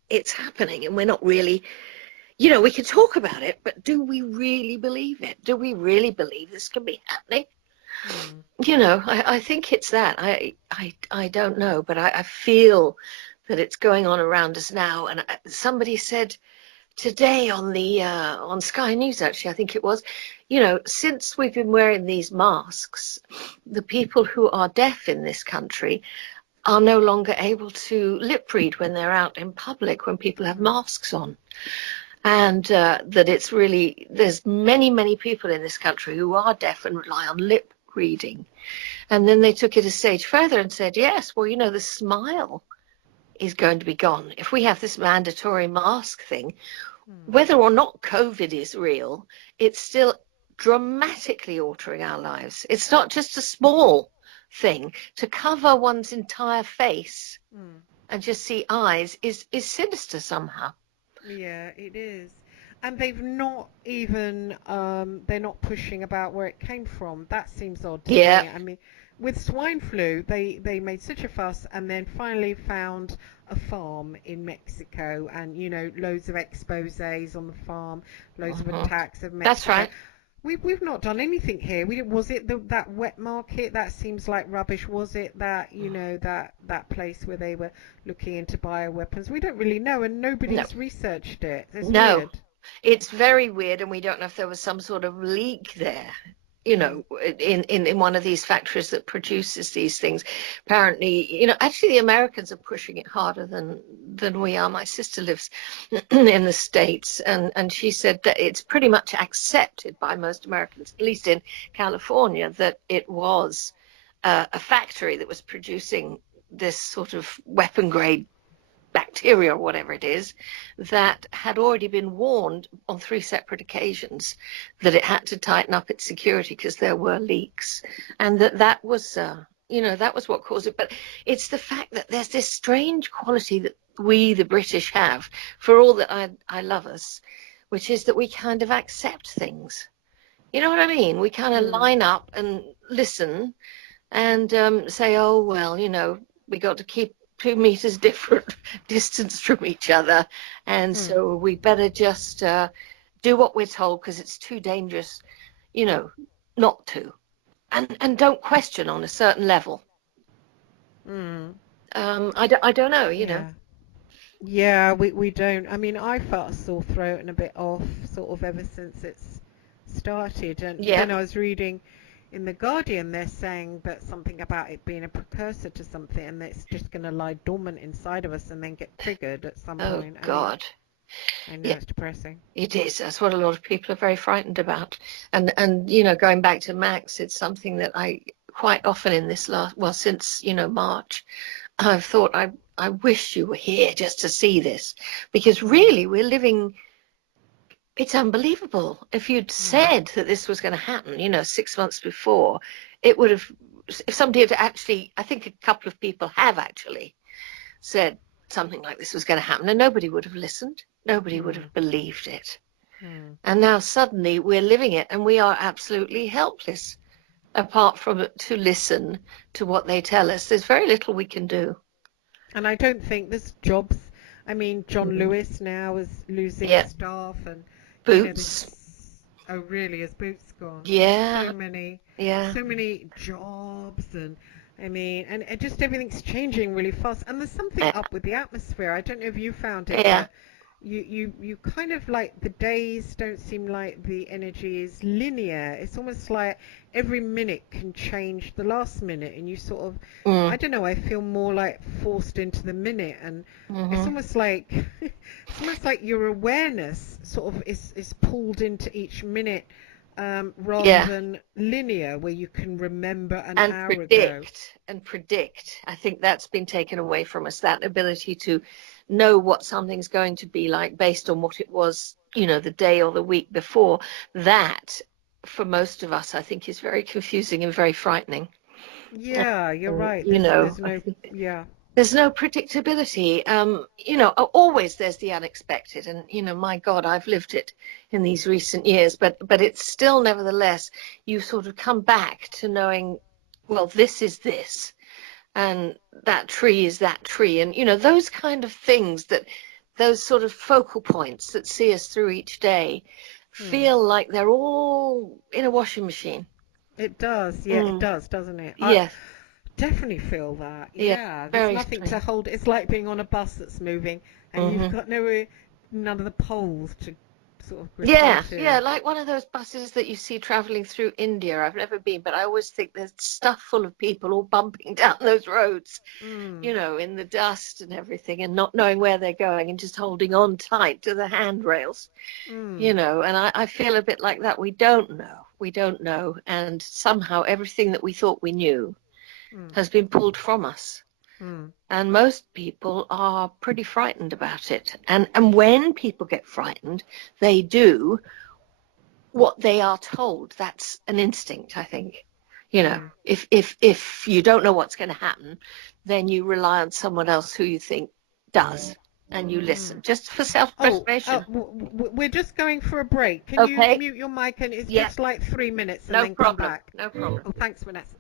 it's happening, and we're not really, we can talk about it, but do we really believe it? Do we really believe this can be happening? I think it's that. I don't know, but I feel that it's going on around us now. And somebody said today on the on Sky News, actually, I think it was, since we've been wearing these masks, the people who are deaf in this country are no longer able to lip read when they're out in public, when people have masks on. And that it's really, there's many, many people in this country who are deaf and rely on lip reading. And then they took it a stage further and said, yes, well, the smile is going to be gone. If we have this mandatory mask thing, whether or not COVID is real, it's still dramatically altering our lives. It's not just a small thing. To cover one's entire face and just see eyes is sinister somehow. Yeah, it is. And they've not even, they're not pushing about where it came from. That seems odd to me. Yeah. I mean, with swine flu, they made such a fuss and then finally found a farm in Mexico and, loads of exposés on the farm, loads of attacks of Mexico. That's right. We've not done anything here. Was it that wet market? That seems like rubbish. Was it that that place where they were looking into bioweapons? We don't really know, and nobody's researched it. It's weird. It's very weird, and we don't know if there was some sort of leak there. In one of these factories that produces these things. Apparently, actually the Americans are pushing it harder than we are. My sister lives in the States, and she said that it's pretty much accepted by most Americans, at least in California, that it was a factory that was producing this sort of weapon grade bacteria or whatever it is, that had already been warned on 3 separate occasions that it had to tighten up its security because there were leaks, and that was that was what caused it. But it's the fact that there's this strange quality that we, the British, have, for all that I love us, which is that we kind of accept things. You know what I mean? We kind of line up and listen and say, oh, well, we got to keep 2 meters different distance from each other, and so we better just do what we're told because it's too dangerous, not to, and don't question on a certain level. I don't know, Yeah, we don't. I mean, I felt a sore throat and a bit off sort of ever since it's started, and then I was reading in the Guardian, they're saying that something about it being a precursor to something, and it's just going to lie dormant inside of us and then get triggered at some point. Oh God! I know it's depressing. It is. That's what a lot of people are very frightened about. And going back to Max, it's something that I quite often in this since March, I've thought I wish you were here just to see this, because really we're living. It's unbelievable. If you'd said that this was going to happen, 6 months before, it would have, if somebody had actually, I think a couple of people have actually said something like this was going to happen, and nobody would have listened. Nobody would have believed it. And now suddenly we're living it, and we are absolutely helpless apart from to listen to what they tell us. There's very little we can do. And I don't think there's jobs. I mean, John Lewis now is losing staff, and Boots. Oh, really? Is Boots gone? Yeah. So many jobs, and I mean, and just everything's changing really fast. And there's something up with the atmosphere. I don't know if you found it. Yeah. You kind of like the days don't seem like the energy is linear. It's almost like every minute can change the last minute, and you sort of, I don't know, I feel more like forced into the minute, and it's almost like your awareness sort of is pulled into each minute, rather than linear, where you can remember an hour ago. And predict. I think that's been taken away from us, that ability to know what something's going to be like based on what it was, the day or the week before. That, for most of us, I think is very confusing and very frightening. Yeah, you're right. There's no, yeah. There's no predictability. Always there's the unexpected. And, my God, I've lived it in these recent years. But it's still, nevertheless, you sort of come back to knowing, well, this is this. And that tree is that tree. And, those kind of things, those sort of focal points that see us through each day feel like they're all in a washing machine. It does. Yeah, it does, doesn't it? Yes. Definitely feel that. Yeah, there's nothing to hold. It's like being on a bus that's moving and you've got none of the poles to sort of grip onto. Yeah, like one of those buses that you see traveling through India. I've never been, but I always think there's stuff full of people all bumping down those roads, in the dust and everything, and not knowing where they're going and just holding on tight to the handrails, and I feel a bit like that. We don't know, and somehow everything that we thought we knew has been pulled from us. And most people are pretty frightened about it. And when people get frightened, they do what they are told. That's an instinct, I think. If you don't know what's going to happen, then you rely on someone else who you think does, and you listen, just for self-preservation. We're just going for a break. Can you mute your mic? And it's just like 3 minutes, and then come back. No problem. Oh, thanks, Vanessa.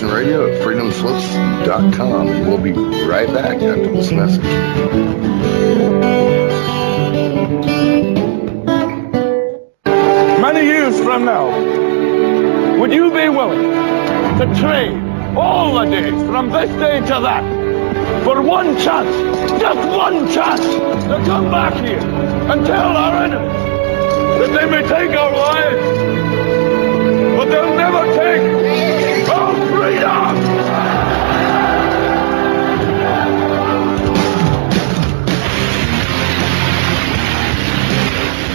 Radio at freedomslips.com, and we'll be right back after this message. Many years from now, would you be willing to trade all the days from this day to that for one chance, just one chance, to come back here and tell our enemies that they may take our lives, but they'll never take our freedom!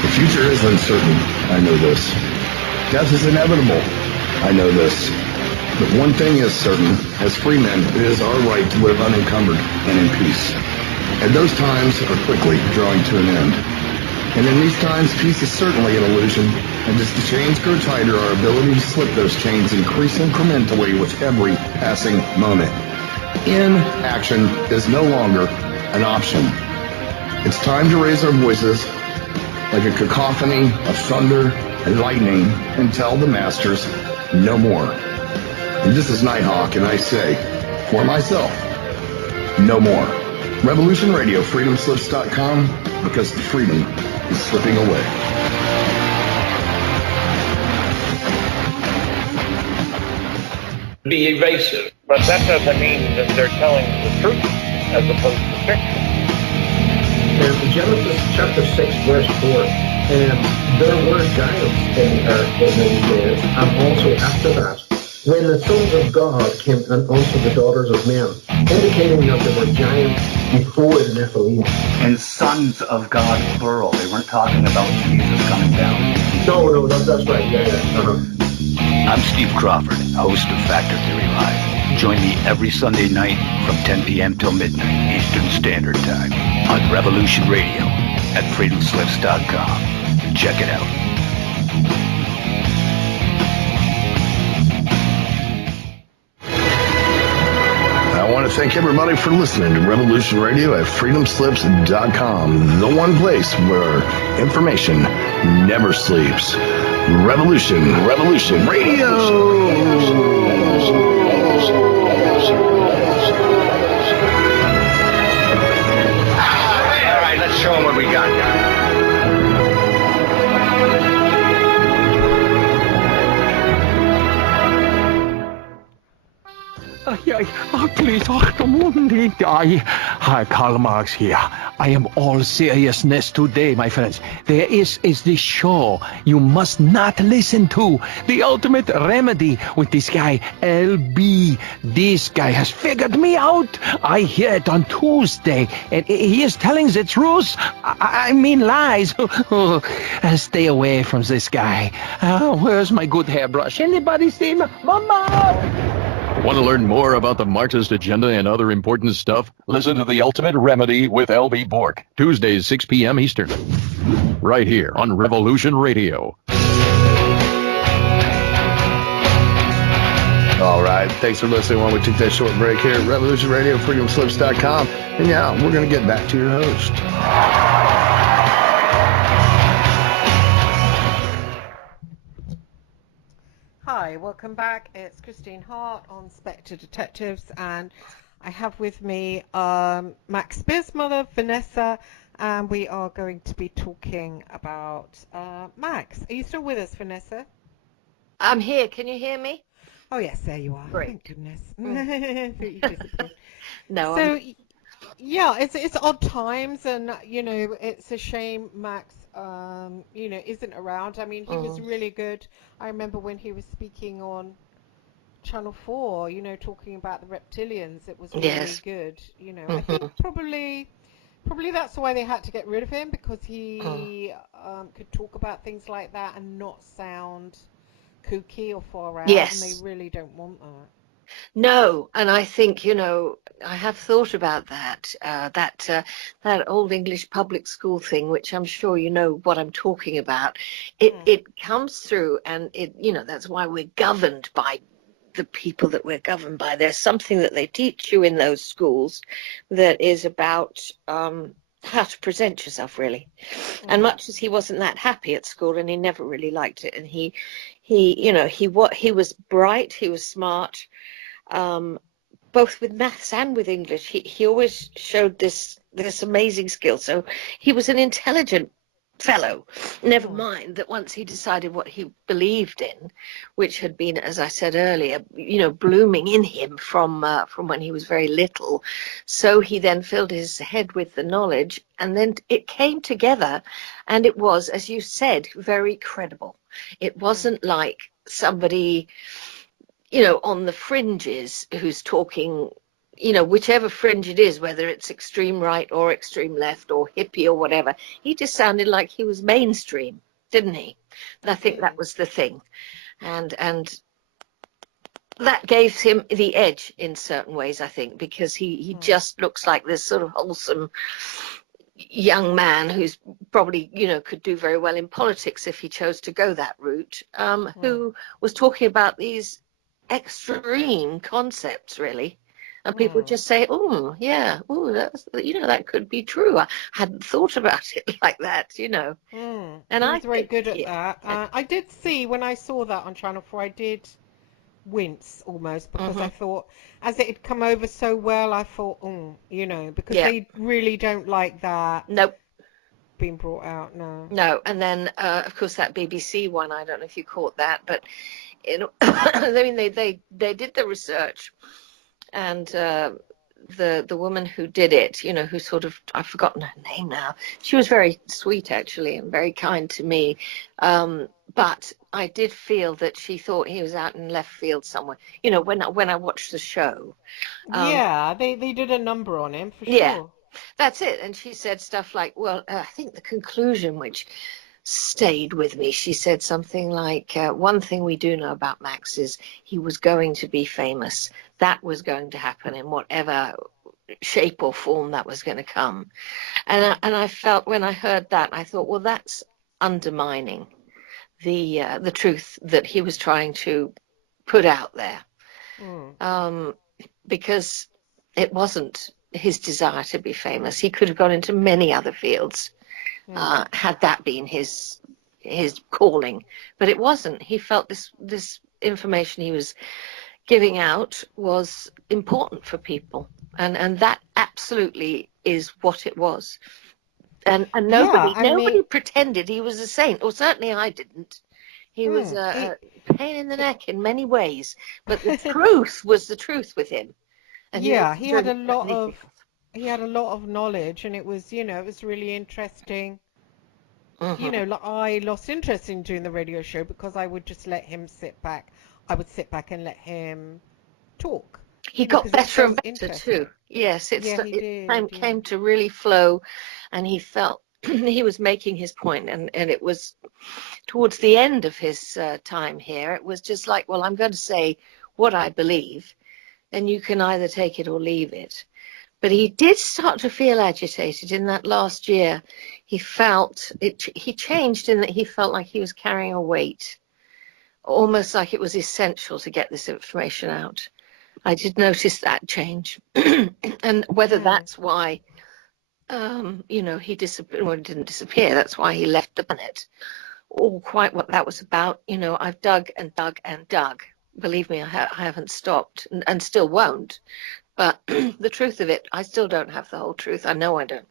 The future is uncertain. I know this. Death is inevitable. I know this. But one thing is certain. As free men, it is our right to live unencumbered and in peace. And those times are quickly drawing to an end. And in these times, peace is certainly an illusion. And as the chains grow tighter, our ability to slip those chains increase incrementally with every passing moment. Inaction is no longer an option. It's time to raise our voices like a cacophony of thunder and lightning and tell the masters no more. And this is Nighthawk, and I say, for myself, no more. Revolution Radio, freedomslips.com, because the freedom is slipping away. Be evasive, but that doesn't mean that they're telling the truth as opposed to fiction. And Genesis chapter 6, verse 4, and there were giants in the earth in those days, and also after that, when the sons of God came, and also the daughters of men, indicating that there were giants before the Nephilim. And sons of God, plural. They weren't talking about Jesus coming down. No, that's right. Yeah. I'm Steve Crawford, host of Factor Theory Live. Join me every Sunday night from 10 p.m. till midnight Eastern Standard Time on Revolution Radio at freedomslips.com. Check it out. I want to thank everybody for listening to Revolution Radio at freedomslips.com, the one place where information never sleeps. Revolution Radio. All right, let's show them what we got. Oh, please. sweetheart Mundi. Hi, Karl Marx here. I am all seriousness today, my friends. There is this show you must not listen to. The Ultimate Remedy with this guy, LB. This guy has figured me out. I hear it on Tuesday, and he is telling the truth. I mean lies. Stay away from this guy. Where's my good hairbrush? Anybody see me? Mama! Want to learn more about the Marxist agenda and other important stuff? Listen to The Ultimate Remedy with L.B. Bork, Tuesdays, 6 p.m. Eastern, right here on Revolution Radio. All right. Thanks for listening while we took that short break here at Revolution Radio, freedomslips.com. And yeah, we're going to get back to your host. Hi, welcome back. It's Christine Hart on Spectre Detectives, and I have with me Max Spiers Mother, Vanessa, and we are going to be talking about Max. Are you still with us, Vanessa? I'm here. Can you hear me? Oh yes, there you are. Great. Thank goodness. You disappeared. No. So, yeah, it's odd times, and it's a shame Max, isn't around. I mean, he was really good. I remember when he was speaking on Channel 4, talking about the reptilians. It was really good. I think probably that's why they had to get rid of him, because he could talk about things like that and not sound kooky or far out. Yes. And they really don't want that. No, and I think, I have thought about that, that old English public school thing, which I'm sure you know what I'm talking about. It comes through, and that's why we're governed by the people that we're governed by. There's something that they teach you in those schools that is about how to present yourself, really. And much as he wasn't that happy at school, and he never really liked it, and he was bright, he was smart, both with maths and with English. He always showed this amazing skill. So he was an intelligent fellow. Never mind that once he decided what he believed in, which had been, as I said earlier, blooming in him from when he was very little. So he then filled his head with the knowledge, and then it came together, and it was, as you said, very credible. It wasn't like somebody, on the fringes who's talking, whichever fringe it is, whether it's extreme right or extreme left or hippie or whatever. He just sounded like he was mainstream, didn't he? And I think that was the thing. And that gave him the edge in certain ways, I think, because he just looks like this sort of wholesome young man who's probably, could do very well in politics if he chose to go that route, who was talking about these extreme concepts, really. And people just say, that could be true. I hadn't thought about it like that, And I was very good at that. I did see, when I saw that on Channel 4, I did wince almost, because I thought, as it had come over so well, I thought, because they really don't like that. Nope. Being brought out, no. No, and then, of course, that BBC one, I don't know if you caught that, but, I mean, they did the research. And the woman who did it, who sort of, I've forgotten her name now. She was very sweet, actually, and very kind to me. But I did feel that she thought he was out in left field somewhere. When I watched the show. They did a number on him, for sure. Yeah, that's it. And she said stuff like, well, I think the conclusion, which stayed with me, she said something like, one thing we do know about Max is he was going to be famous. That was going to happen in whatever shape or form that was going to come. And I felt, when I heard that, I thought, well, that's undermining the truth that he was trying to put out there. Because it wasn't his desire to be famous. He could have gone into many other fields. Had that been his calling, but it wasn't. He felt this information he was giving out was important for people, and that absolutely is what it was. And nobody pretended he was a saint, or certainly I didn't. He was a pain in the neck in many ways, but the truth was the truth with him. and he Yeah, wasn't doing anything else. he had a lot of knowledge, and it was, it was really interesting. Hmm. Like I lost interest in doing the radio show because I would just let him sit back. I would sit back and let him talk, He got because it was better and so better too. interesting. Yes, Yeah, he it did. Yeah. came to really flow, and he felt he was making his point, and it was towards the end of his time here. It was just like, well, I'm going to say what I believe, and you can either take it or leave it. But he did start to feel agitated in that last year. He felt it. He changed in that he felt like he was carrying a weight, almost like it was essential to get this information out. I did notice that change, and whether Mm. that's why, he disappeared. Well, he didn't disappear. That's why he left the planet, or quite what that was about. I've dug and dug and dug. Believe me, I haven't stopped, and still won't. But the truth of it, I still don't have the whole truth. I know I don't.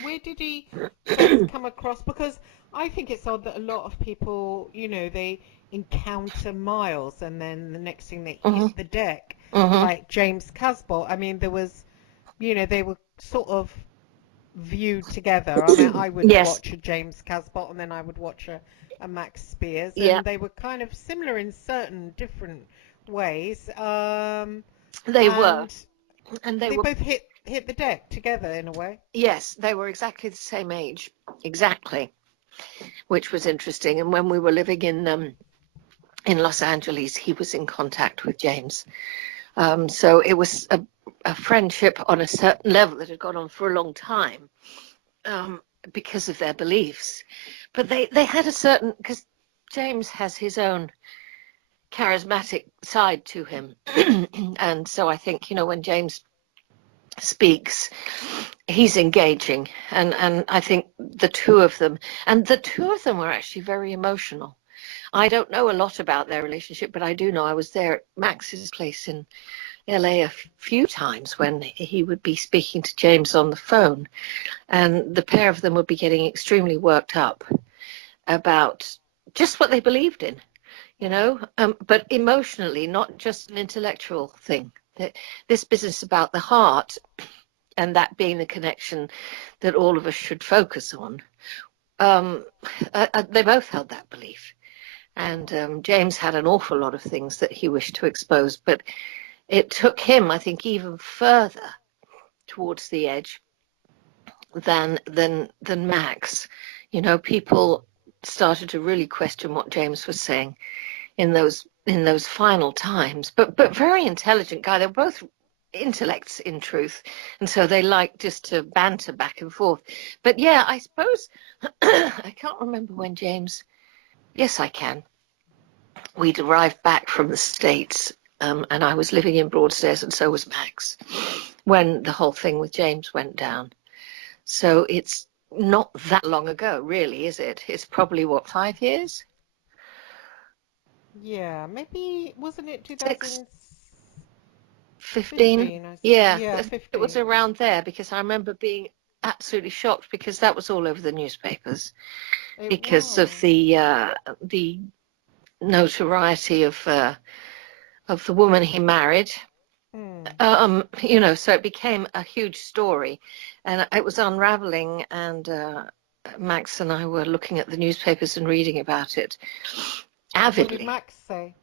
Where did he first come across? Because I think it's odd that a lot of people, they encounter Miles and then the next thing they hit Hmm. the deck, Hmm. like James Casbolt. I mean, there was, they were sort of viewed together. I mean, I would Yes. watch a James Casbolt and then I would watch a Max Spiers, Yeah, and they were kind of similar in certain different ways. they were, And and they they were. both hit the deck together in a way. Yes, they were exactly the same age, exactly, which was interesting. And when we were living in Los Angeles, he was in contact with James. So it was a friendship on a certain level that had gone on for a long time, um, because of their beliefs. But they had a certain, because James has his own charismatic side to him. And so I think, when James speaks, he's engaging. And I think the two of them were actually very emotional. I don't know a lot about their relationship, but I do know I was there at Max's place in LA a few times when he would be speaking to James on the phone, and the pair of them would be getting extremely worked up about just what they believed in, but emotionally, not just an intellectual thing. This business about the heart, and that being the connection that all of us should focus on, um, they both held that belief. And James had an awful lot of things that he wished to expose, but it took him, I think, even further towards the edge than Max. People started to really question what James was saying in those final times. But very intelligent guy. They're both intellects in truth, and so they like just to banter back and forth. But yeah, I suppose I can't remember when James. Yes, I can. We'd arrived back from the States, and I was living in Broadstairs, and so was Max, when the whole thing with James went down. So it's not that long ago, really, is it? It's probably, what, 5 years? Yeah, maybe wasn't it 6, 2015? 15? Yeah, Yeah, it was 15. around there, because I remember being absolutely shocked, because that was all over the newspapers, It because of was. the notoriety of the woman he married. Mm. So it became a huge story, and it was unraveling. And Max and I were looking at the newspapers and reading about it What did avidly. Max say?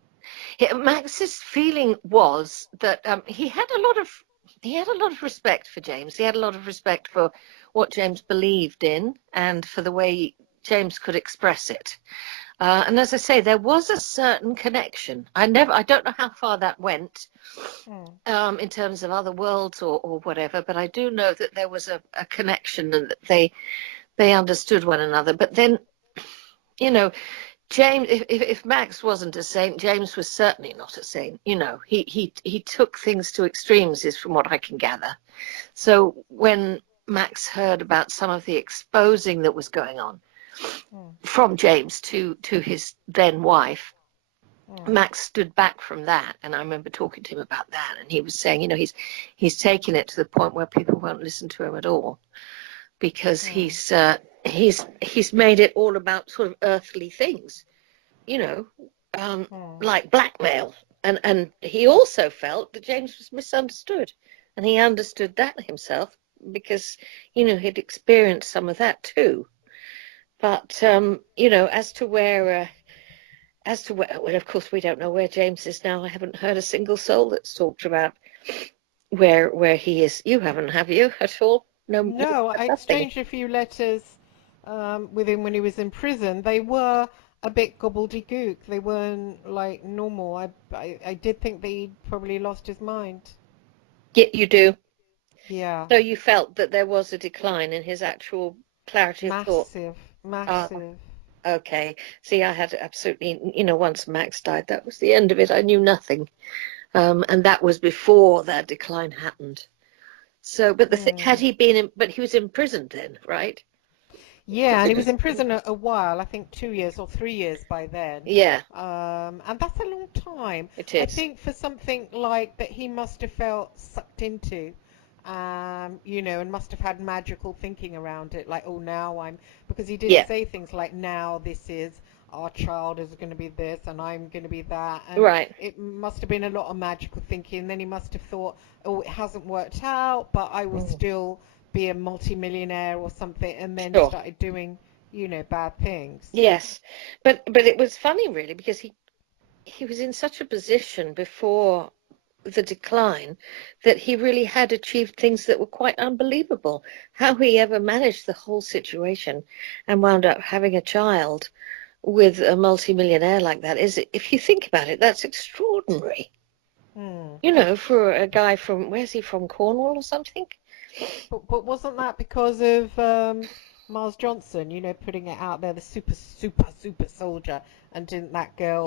Max's feeling was that he had a lot of respect for James. He had a lot of respect for what James believed in and for the way James could express it. And as I say, there was a certain connection. I don't know how far that went, Mm. in terms of other worlds or whatever, but I do know that there was a connection, and that they understood one another. But then, you know, James, if Max wasn't a saint, James was certainly not a saint. He took things to extremes, is from what I can gather. So when Max heard about some of the exposing that was going on Mm. from James to his then wife, Mm. Max stood back from that, and I remember talking to him about that, and he was saying, he's taken it to the point where people won't listen to him at all, because Mm. he's made it all about sort of earthly things, you know, um, Mm. like blackmail, And he also felt that James was misunderstood, and he understood that himself because, he'd experienced some of that too. But, as to where, well, of course, we don't know where James is now. I haven't heard a single soul that's talked about where he is. You haven't, have you, at all? No, No, I nothing. exchanged a few letters with him when he was in prison. They were a bit gobbledygook. They weren't like normal. I did think that he'd probably lost his mind. Yeah, you do. Yeah. So you felt that there was a decline in his actual clarity of thought. Massive. Okay. See, I had absolutely, once Max died, that was the end of it. I knew nothing. And that was before that decline happened. So, but had he been in, but he was imprisoned then, right? Yeah, and he was in prison a while, I think 2 years or 3 years by then. Yeah. And that's a long time. It is. I think for something like that he must have felt sucked into, and must have had magical thinking around it, like, oh, because he did say things like, now this is, our child is going to be this, and I'm going to be that. And right. It must have been a lot of magical thinking. Then he must have thought, oh, it hasn't worked out, but I will still be a multi-millionaire or something, and then started doing, bad things. Yes, but it was funny, really, because he was in such a position before the decline that he really had achieved things that were quite unbelievable. How he ever managed the whole situation and wound up having a child with a multi-millionaire like that is, if you think about it, that's extraordinary. For a guy from, where's he from, Cornwall or something? But wasn't that because of Miles Johnston, putting it out there, the super soldier, and didn't that girl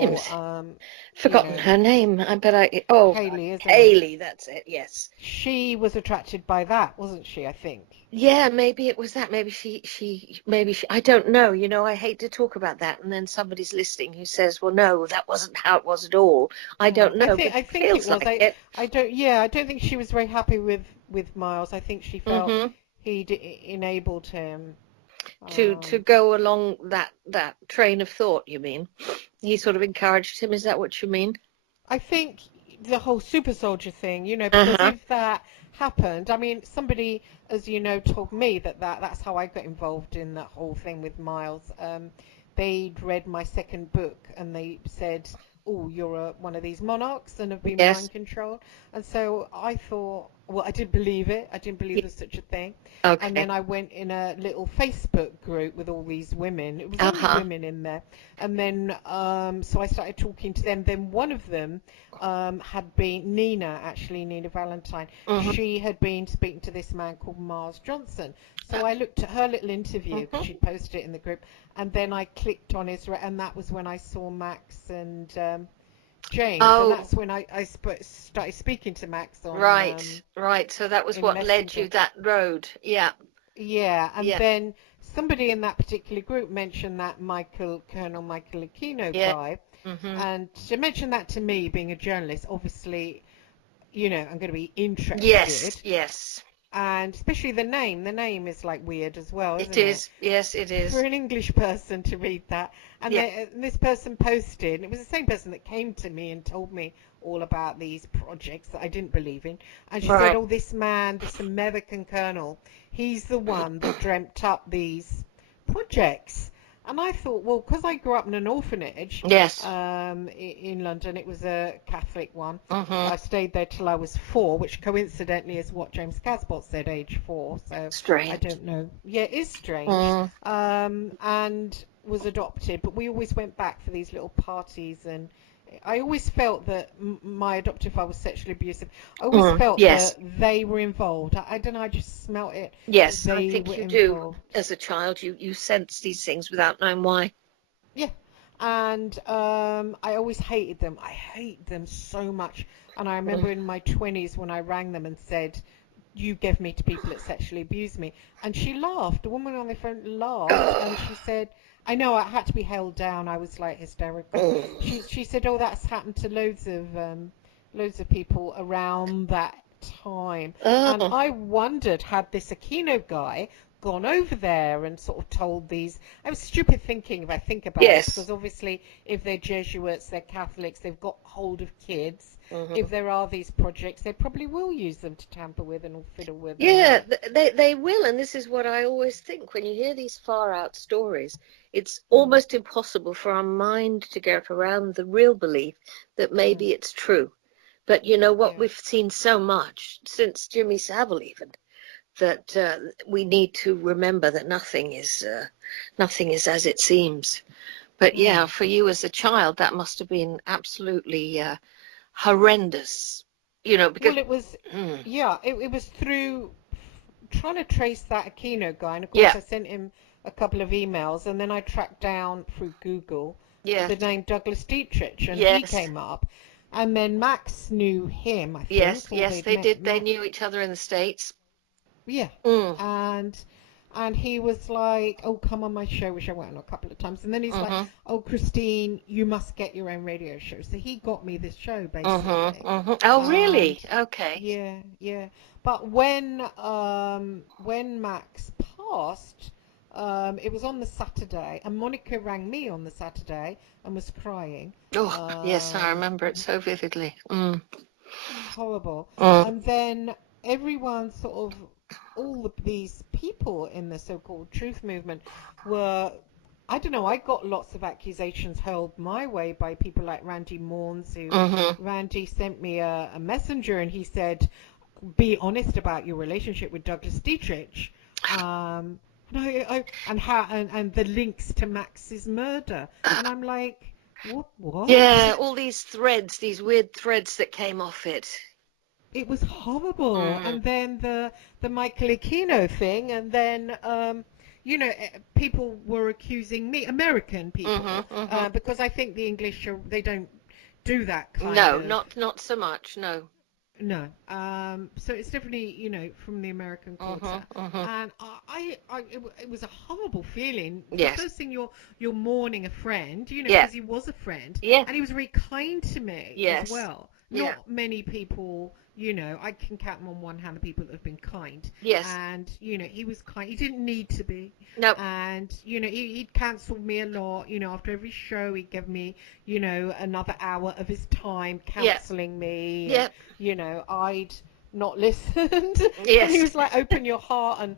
forgotten her name, Hayley, isn't Hayley, that's it, yes. She was attracted by that, wasn't she, I think? Yeah, maybe it was that. Maybe she I don't know, I hate to talk about that, and then somebody's listening who says, well, no, that wasn't how it was at all. I don't know. I think it was. I don't think she was very happy with Miles. I think she felt he'd enabled him to go along that train of thought, you mean? He sort of encouraged him, is that what you mean? I think the whole super soldier thing, because if that happened, I mean, somebody, as you know, told me that's how I got involved in that whole thing with Miles. They'd read my second book and they said, oh, you're one of these monarchs and have been mind controlled. And so I thought, well, I didn't believe it. I didn't believe there's such a thing. Okay. And then I went in a little Facebook group with all these women. It was only women in there. And then, so I started talking to them. Then one of them had been Nina Valentine. She had been speaking to this man called Miles Johnston. So I looked at her little interview because she'd posted it in the group. And then I clicked on his, and that was when I saw Max and James. And that's when I started speaking to Max on. Right. So that was what led you that road. Yeah. Yeah. And then somebody in that particular group mentioned that Colonel Michael Aquino guy. And she mentioned that to me, being a journalist. Obviously, I'm going to be interested. Yes. And especially the name. The name is like weird as well, isn't it? It is. Yes, it is. For an English person to read that. And this person posted, and it was the same person that came to me and told me all about these projects that I didn't believe in. And she said, oh, this man, this American colonel, he's the one that dreamt up these projects. And I thought, well, because I grew up in an orphanage in London, it was a Catholic one. I stayed there till I was 4, which coincidentally is what James Casbolt said, age 4. So strange. I don't know. Yeah, it is strange. And was adopted, but we always went back for these little parties, and I always felt that my adoptive father was sexually abusive. I always felt that they were involved. I don't know, I just smelt it. Yes, I think you do. As a child, you sense these things without knowing why. Yeah, and I always hated them. I hate them so much. And I remember in my 20s when I rang them and said, you gave me to people that sexually abused me. And she laughed. The woman on the phone laughed, and she said, I know, I had to be held down. I was like hysterical. She said, oh, that's happened to loads of people around that time. And I wondered, had this Aquino guy gone over there and sort of told these. I was stupid thinking if I think about it, Yes. because obviously if they're Jesuits, they're Catholics, they've got hold of kids. Mhm. If there are these projects, they probably will use them to tamper with and fiddle with. Yeah, they will, and this is what I always think when you hear these far out stories. It's almost impossible for our mind to get around the real belief that maybe it's true. But you know what? Yeah. We've seen so much since Jimmy Savile, even, that we need to remember that nothing is as it seems. But yeah, for you as a child, that must have been absolutely horrendous. You know, because Well, it was, yeah, it was through trying to trace that Aquino guy, and of course Yeah. I sent him a couple of emails, and then I tracked down through Google Yeah. the name Douglas Dietrich, and he Yes. came up, and then Max knew him, I think. Yes, or yes, they'd they met. did. They knew each other in the States. Yeah, Mm. and he was like, "Oh, come on my show," which I went on a couple of times, and then he's like, "Oh, Christine, you must get your own radio show." So he got me this show basically. Oh, really? Okay. Yeah, yeah. But when Max passed, it was on the Saturday, and Monica rang me on the Saturday and was crying. Oh, yes, I remember it so vividly. Horrible. Mm. And then everyone sort of, all of these people in the so-called truth movement were, I don't know, I got lots of accusations hurled my way by people like Randy Mawns, who Randy sent me a messenger, and he said, be honest about your relationship with Douglas Dietrich. And the links to Max's murder. And I'm like, what? Yeah, all these threads, these weird threads that came off it. It was horrible. And then the Michael Aquino thing, and then people were accusing me, American people, because I think the English they don't do that kind of. No, not so much. No. No. So it's definitely, from the American quarter. And it was a horrible feeling. Yes. The first thing you're mourning a friend, Yeah. because he was a friend. Yeah. And he was very kind to me Yes. as well. Yeah. Not many people, I can count them on one hand the people that have been kind. Yes. And, he was kind. He didn't need to be. No. And, he'd cancelled me a lot. After every show, he'd give me, another hour of his time counselling me. Yeah. And, I'd not listened. Yes. And he was like, open your heart, and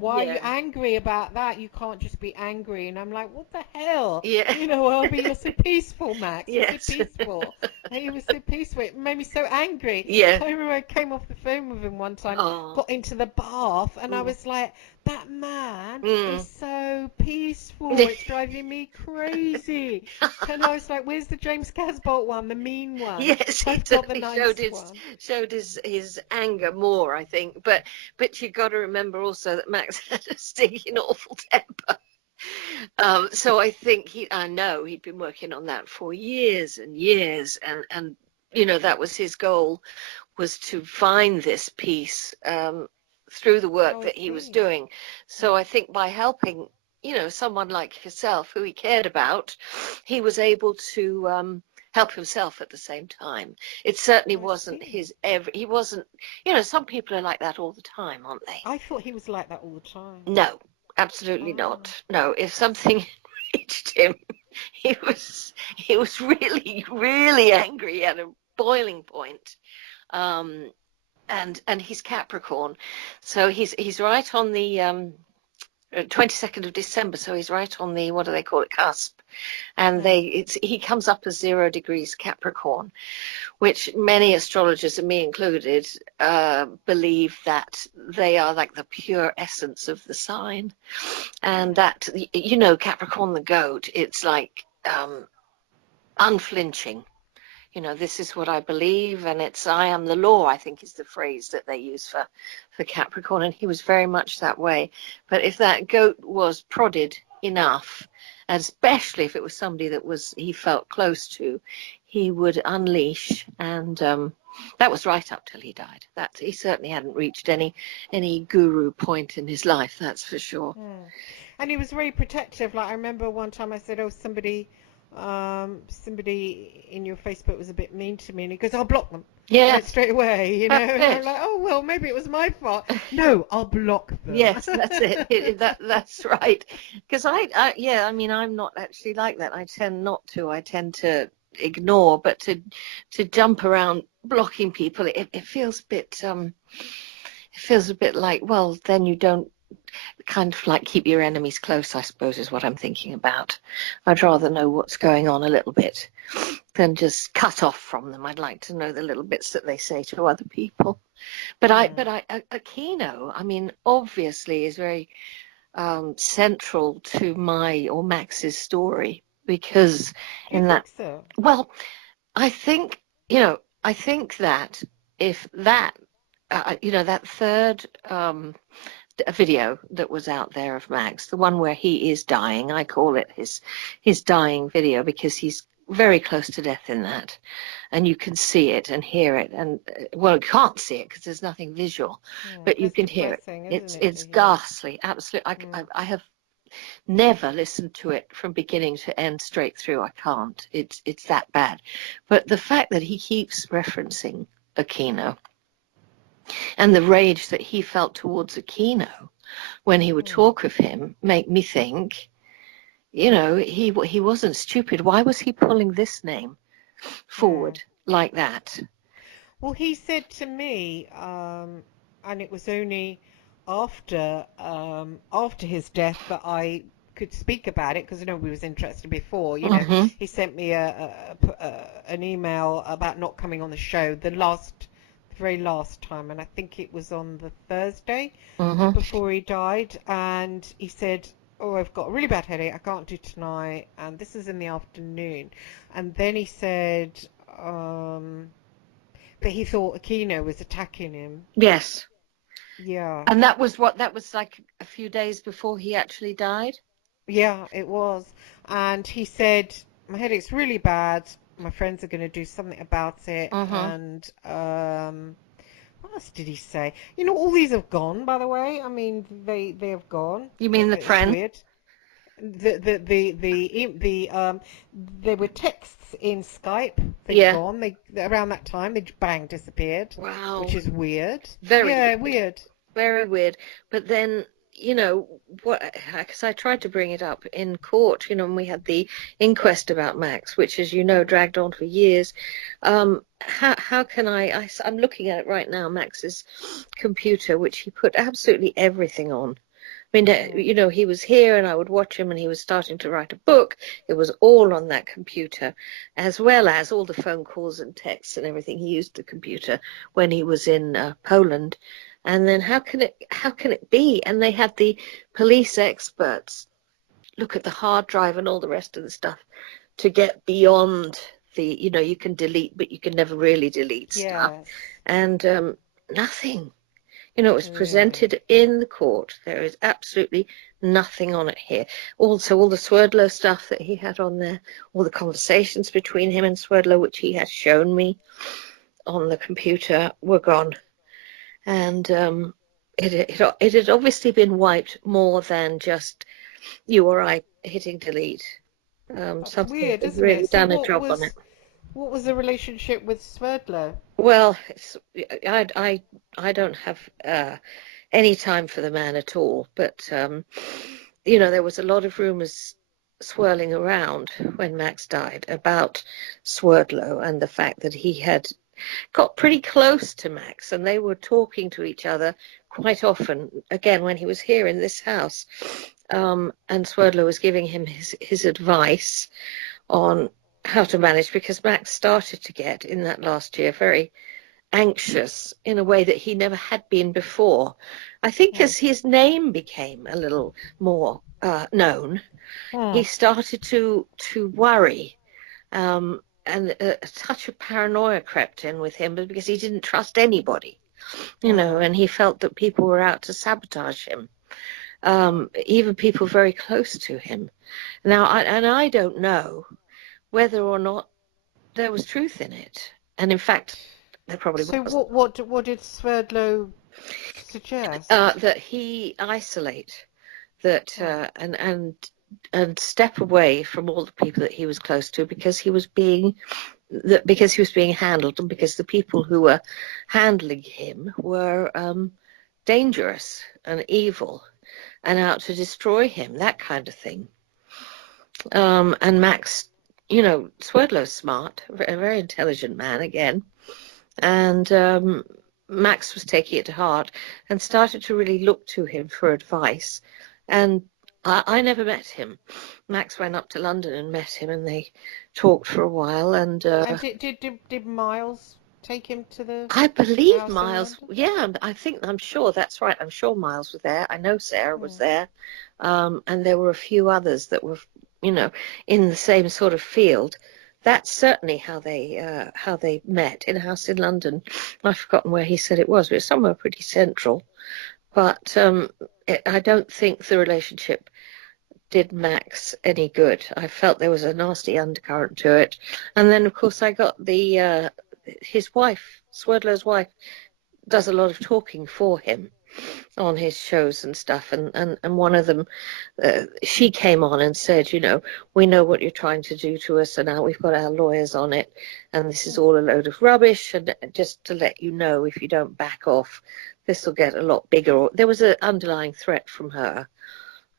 why are you Yeah. angry about that? You can't just be angry. And I'm like, what the hell? Yeah. Albie, you're so peaceful, Max. Yes. You're so peaceful. And he was so peaceful. It made me so angry. Yeah. I remember I came off the phone with him one time, got into the bath, and I was like, that man is so peaceful. It's driving me crazy. And I was like, where's the James Casbolt one, the mean one? Yes, he I've got the certainly nice showed his anger more, I think. But you got to remember also that Max had a stinking awful temper. So I think I know he'd been working on that for years and years, and that was his goal, was to find this peace through the work that he was doing. So I think by helping someone like yourself, who he cared about, he was able to help himself at the same time. It certainly wasn't he wasn't, some people are like that all the time, aren't they? I thought he was like that all the time. No, absolutely not. No, if something reached him, he was really, really angry at a boiling point. And he's Capricorn, so he's right on the 22nd of December, so he's right on the, what do they call it, cusp, and he comes up as 0 degrees Capricorn, which many astrologers, and me included, believe that they are like the pure essence of the sign, and that Capricorn the goat, it's like unflinching. This is what I believe, and it's I am the law, I think, is the phrase that they use for Capricorn, and he was very much that way. But if that goat was prodded enough, especially if it was somebody that he felt close to, he would unleash, and that was right up till he died. That he certainly hadn't reached any guru point in his life, that's for sure. And he was very protective. Like, I remember one time I said, somebody somebody in your Facebook was a bit mean to me, and he goes, I'll block them. Yeah. Like, straight away, you know. That's And I'm it. like, oh well, maybe it was my fault. No, I'll block them. Yes, that's it. That's right. Because yeah, I mean, I'm not actually like that. I tend not to. I tend to ignore, but to jump around blocking people, it feels a bit it feels a bit like, well, then you don't kind of like keep your enemies close, I suppose, is what I'm thinking about. I'd rather know what's going on a little bit than just cut off from them. I'd like to know the little bits that they say to other people. But Aquino, I mean, obviously is very central to my or Max's story, because Do you in that, think so? well, I think, I think that if that, that third video that was out there of Max, the one where he is dying, I call it his dying video, because he's very close to death in that, and you can see it and hear it, and well, you can't see it because there's nothing visual, but you That's can hear it. depressing, isn't it, It's to hear? ghastly, absolutely. I have never listened to it from beginning to end straight through. I can't. It's that bad. But the fact that he keeps referencing Aquino and the rage that he felt towards Aquino when he would talk of him make me think, he wasn't stupid. Why was he pulling this name forward like that? Well, he said to me, and it was only after his death that I could speak about it, because nobody was interested before. He sent me an email about not coming on the show the very last time, and I think it was on the Thursday before he died, and he said, oh, I've got a really bad headache, I can't do tonight, and this is in the afternoon. And then he said that he thought Aquino was attacking him. Yes. Yeah. And that was like a few days before he actually died? Yeah, it was. And he said, my headache's really bad, my friends are going to do something about it. And what else did he say? All these have gone, by the way. I mean, they have gone. You mean the It's friend? weird. There were texts in Skype. They've gone. Around that time, they bang disappeared. Wow. Which is weird. Very weird. Very weird. But then, because I tried to bring it up in court, when we had the inquest about Max, which, as you know, dragged on for years. How can I'm looking at it right now, Max's computer, which he put absolutely everything on. I mean, he was here and I would watch him, and he was starting to write a book. It was all on that computer, as well as all the phone calls and texts and everything. He used the computer when he was in Poland. And then how can it be? And they had the police experts look at the hard drive and all the rest of the stuff to get beyond the, you can delete, but you can never really delete stuff. And nothing. It was presented in the court. There is absolutely nothing on it here. Also, all the Sverdlow stuff that he had on there, all the conversations between him and Sverdlow, which he had shown me on the computer, were gone. And it had obviously been wiped more than just you or I hitting delete. Something weird, had isn't really it? done a job on it. What was the relationship with Sverdlow? Well, I don't have any time for the man at all. But there was a lot of rumours swirling around when Max died about Sverdlow and the fact that he had got pretty close to Max, and they were talking to each other quite often, again, when he was here in this house. And Sverdlow was giving him his advice on how to manage, because Max started to get, in that last year, very anxious in a way that he never had been before. I think as his name became a little more known, he started to worry. And a touch of paranoia crept in with him, because he didn't trust anybody, and he felt that people were out to sabotage him, even people very close to him. Now, I don't know whether or not there was truth in it, and in fact, there probably was. So what did Sverdlow suggest? That he isolate, that and step away from all the people that he was close to because he was being handled, and because the people who were handling him were dangerous and evil and out to destroy him, that kind of thing. And Max, Sverdlow's smart, a very intelligent man again, and Max was taking it to heart and started to really look to him for advice. And I never met him. Max went up to London and met him, and they talked for a while. And did Miles take him to the I believe house in Miles, London? yeah, I'm sure that's right. I'm sure Miles was there. I know Sarah was there. And there were a few others that were, in the same sort of field. That's certainly how they met, in a house in London. I've forgotten where he said it was, but it's somewhere pretty central. But I don't think the relationship did Max any good. I felt there was a nasty undercurrent to it. And then, of course, I got his wife, Sverdlow's wife, does a lot of talking for him on his shows and stuff. And one of them, she came on and said, we know what you're trying to do to us, and now we've got our lawyers on it, and this is all a load of rubbish, and just to let you know, if you don't back off, this will get a lot bigger. There was an underlying threat from her.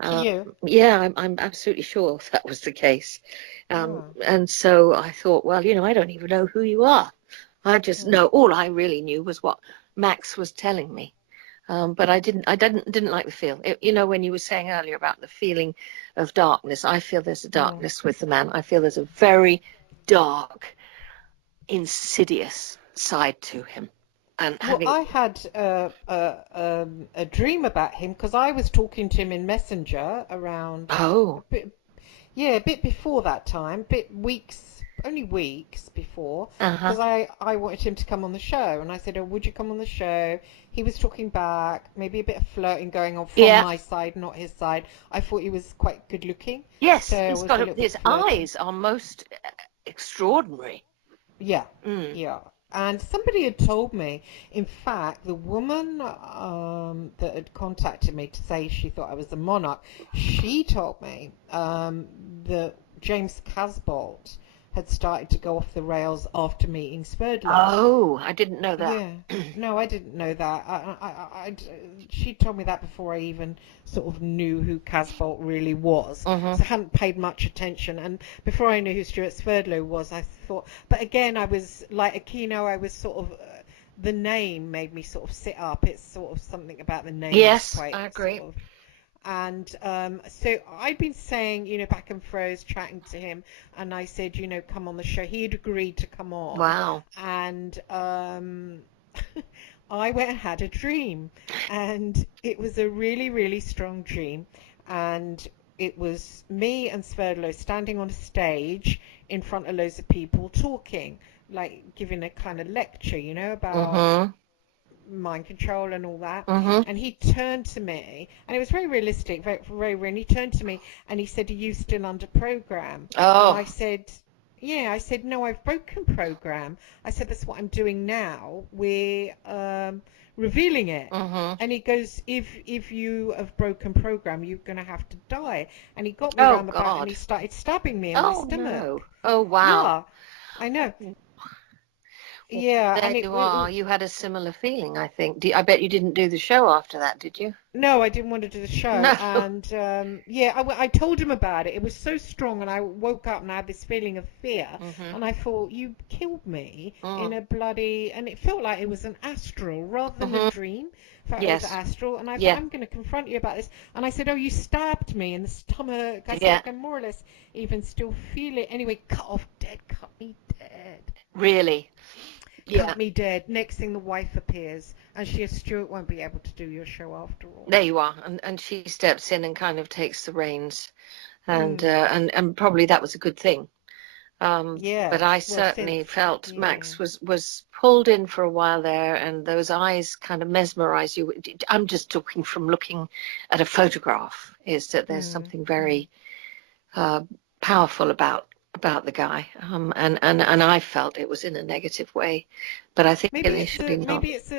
To you? Yeah, I'm absolutely sure that was the case. And so I thought, well, I don't even know who you are. I just know, all I really knew was what Max was telling me. But I didn't like the feel. When you were saying earlier about the feeling of darkness, I feel there's a darkness with the man. I feel there's a very dark, insidious side to him. And I had a dream about him, because I was talking to him in Messenger around a bit before that time, only weeks before, because I wanted him to come on the show, and I said, oh, would you come on the show? He was talking back, maybe a bit of flirting going on from my side, not his side. I thought he was quite good looking. Yes, so he's got his eyes are most extraordinary. Yeah, yeah. And somebody had told me, in fact, the woman that had contacted me to say she thought I was a monarch, she told me that James Casbolt had started to go off the rails after meeting Sverdlow. Oh, I didn't know that. Yeah, no, I didn't know that. She told me that before I even sort of knew who Casbolt really was. So I hadn't paid much attention. And before I knew who Stuart Sverdlow was, I thought, but again, I was like Aquino, I was sort of, the name made me sort of sit up. It's sort of something about the name. Yes, I agree. Sort of, and so I'd been saying, back and froze, chatting to him, and I said, come on the show. He had agreed to come on. Wow. And I went and had a dream, and it was a really, really strong dream, and it was me and Sverdlow standing on a stage in front of loads of people talking, like giving a kind of lecture, about mind control and all that. And he turned to me, and it was very realistic, very, very real. And he turned to me and he said, are you still under program? Oh. And I said, yeah. I said, no, I've broken program. I said, that's what I'm doing now. We're revealing it. And he goes, if you have broken program, you're going to have to die. And he got me around the back and he started stabbing me in my stomach. No. Oh, wow. Yeah, I know. Yeah, there you are. You had a similar feeling, I think. I bet you didn't do the show after that, did you? No, I didn't want to do the show. No. And I told him about it. It was so strong, and I woke up and I had this feeling of fear. And I thought, you killed me in a bloody... And it felt like it was an astral rather than a dream. It felt like it was astral. And I thought, I'm going to confront you about this. And I said, oh, you stabbed me in the stomach. I said, I can more or less even still feel it. Anyway, cut me dead. Really? Cut me dead. Next thing, the wife appears, and she says, Stuart won't be able to do your show after all. There you are. And she steps in and kind of takes the reins, and probably that was a good thing. But I certainly felt Max was pulled in for a while there, and those eyes kind of mesmerize you. I'm just talking from looking at a photograph, is that there's something very powerful about the guy, and I felt it was in a negative way, but I think initially not. Maybe it's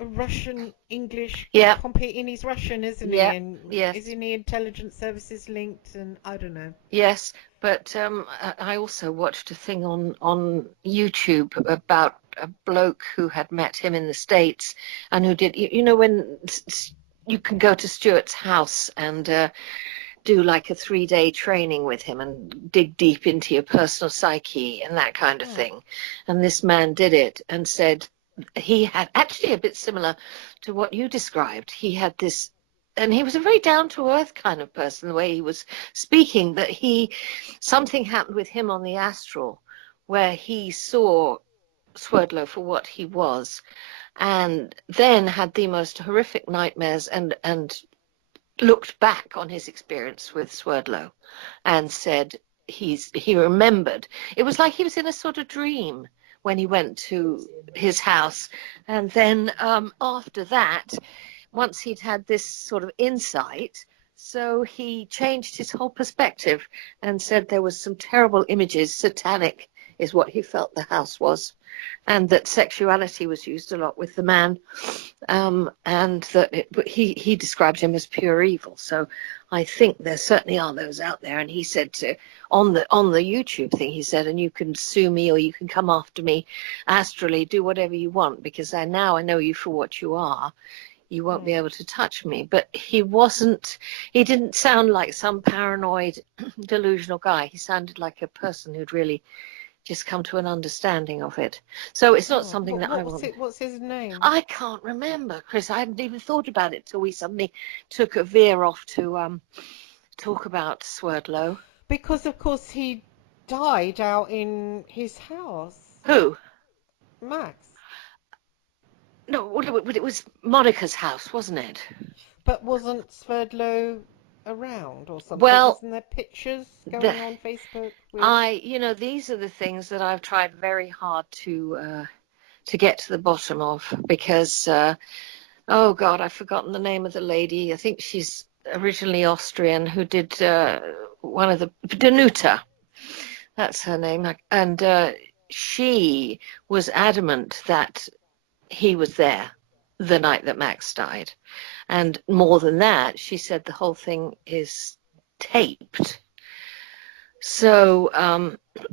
a Russian English Yeah. competing. He's Russian, isn't he? Yeah. And Yes. isn't he intelligence services linked? And I don't know. Yes, but I also watched a thing on YouTube about a bloke who had met him in the States and who did, you know, when you can go to Stuart's house and do like a 3-day training with him and dig deep into your personal psyche and that kind of thing. And this man did it and said he had actually a bit similar to what you described. He had this, and he was a very down-to-earth kind of person, the way he was speaking, that something happened with him on the astral where he saw Sverdlow for what he was and then had the most horrific nightmares and looked back on his experience with Sverdlow and said he remembered. It was like he was in a sort of dream when he went to his house. And then after that, once he'd had this sort of insight, so he changed his whole perspective and said there was some terrible images, satanic is what he felt the house was, and that sexuality was used a lot with the man, and that he described him as pure evil. So I think there certainly are those out there. And he said on the YouTube thing, he said, and you can sue me or you can come after me astrally, do whatever you want, because now I know you for what you are. You won't be able to touch me. But he didn't sound like some paranoid, delusional guy. He sounded like a person who'd really just come to an understanding of it. So it's not something that I want. What's his name? I can't remember, Chris. I hadn't even thought about it till we suddenly took a veer off to talk about Sverdlow. Because of course he died out in his house. Who? Max. No, it was Monica's house, wasn't it? But wasn't Sverdlow around or something? Well, wasn't there pictures going on Facebook? These are the things that I've tried very hard to get to the bottom of, because oh God, I've forgotten the name of the lady. I think she's originally Austrian, who did one of the Danuta. That's her name, and she was adamant that he was there the night that Max died. And more than that, she said the whole thing is taped. So, I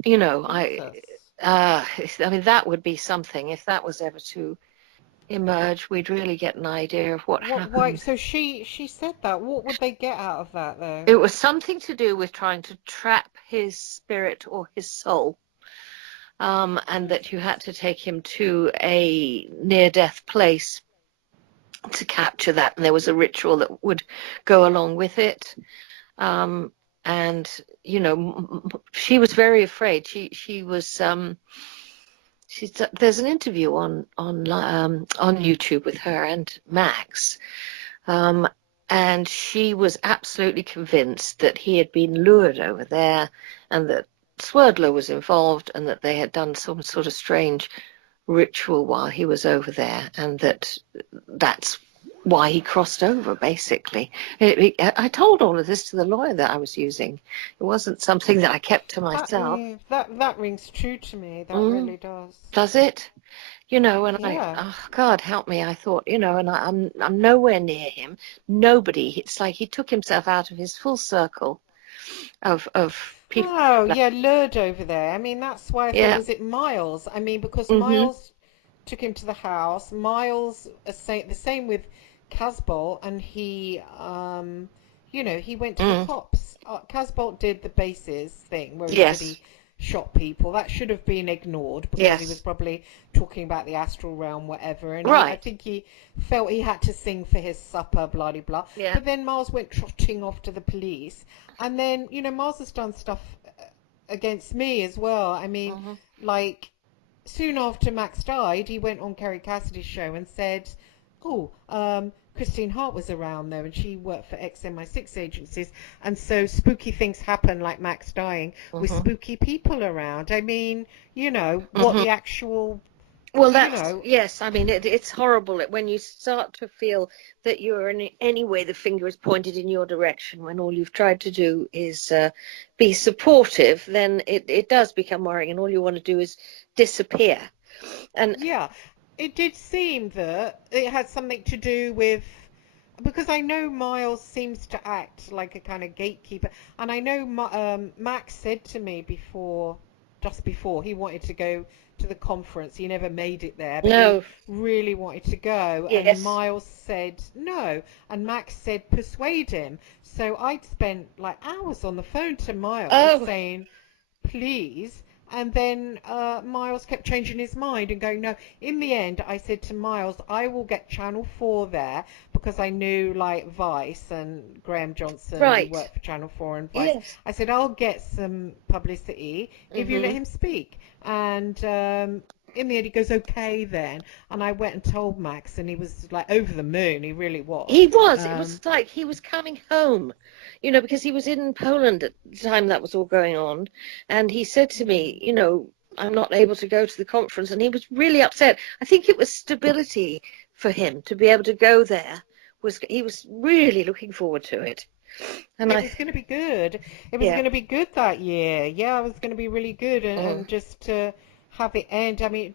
mean, that would be something. If that was ever to emerge, we'd really get an idea of what happened. Why? So she said that. What would they get out of that, though? It was something to do with trying to trap his spirit or his soul. And that you had to take him to a near-death place to capture that. And there was a ritual that would go along with it. And, she was very afraid. She was, there's an interview on YouTube with her and Max. And she was absolutely convinced that he had been lured over there and that Sverdlow was involved and that they had done some sort of strange ritual while he was over there, and that's why he crossed over, basically. I told all of this to the lawyer that I was using. It wasn't something that I kept to myself. That rings true to me. That really does. Does it? And God help me, I thought, and I'm nowhere near him. Nobody. It's like he took himself out of his full circle of people. Oh, yeah, lured over there. I mean, that's why I thought, was it Miles? I mean, because Miles took him to the house. Miles, the same with Casbolt, and he, he went to the cops. Casbolt did the bases thing where he shot people. That should have been ignored because he was probably talking about the astral realm, whatever. And I think he felt he had to sing for his supper, blah, blah, blah. Yeah. But then Miles went trotting off to the police. And then, Miles has done stuff against me as well. I mean, like, soon after Max died, he went on Kerry Cassidy's show and said, Christine Hart was around there and she worked for ex-MI6 agencies. And so spooky things happen, like Max dying, with spooky people around. I mean, what the actual... Well, yes, I mean, it's horrible when you start to feel that you're in any way the finger is pointed in your direction when all you've tried to do is be supportive, then it does become worrying and all you want to do is disappear. And it did seem that it had something to do with, because I know Miles seems to act like a kind of gatekeeper, and I know Max said to me just before he wanted to go to the conference. He never made it there, but No. he really wanted to go, and Yes. Miles said no, and Max said persuade him. So I'd spent like hours on the phone to Miles saying please, and then Miles kept changing his mind and going no. In the end, I said to Miles, I will get Channel 4 there, because I knew like Vice and Graham Johnston, Right. who worked for Channel 4 and Vice. Yes. I said, I'll get some publicity if you let him speak. And in the end, he goes, okay then. And I went and told Max, and he was like over the moon. He really was. He was. It was like he was coming home, you know, because he was in Poland at the time that was all going on. And he said to me, you know, I'm not able to go to the conference. And he was really upset. I think it was stability for him to be able to go there. He was really looking forward to it. And it was going to be good. It was going to be good that year. Yeah, it was going to be really good. And just to have it end, I mean,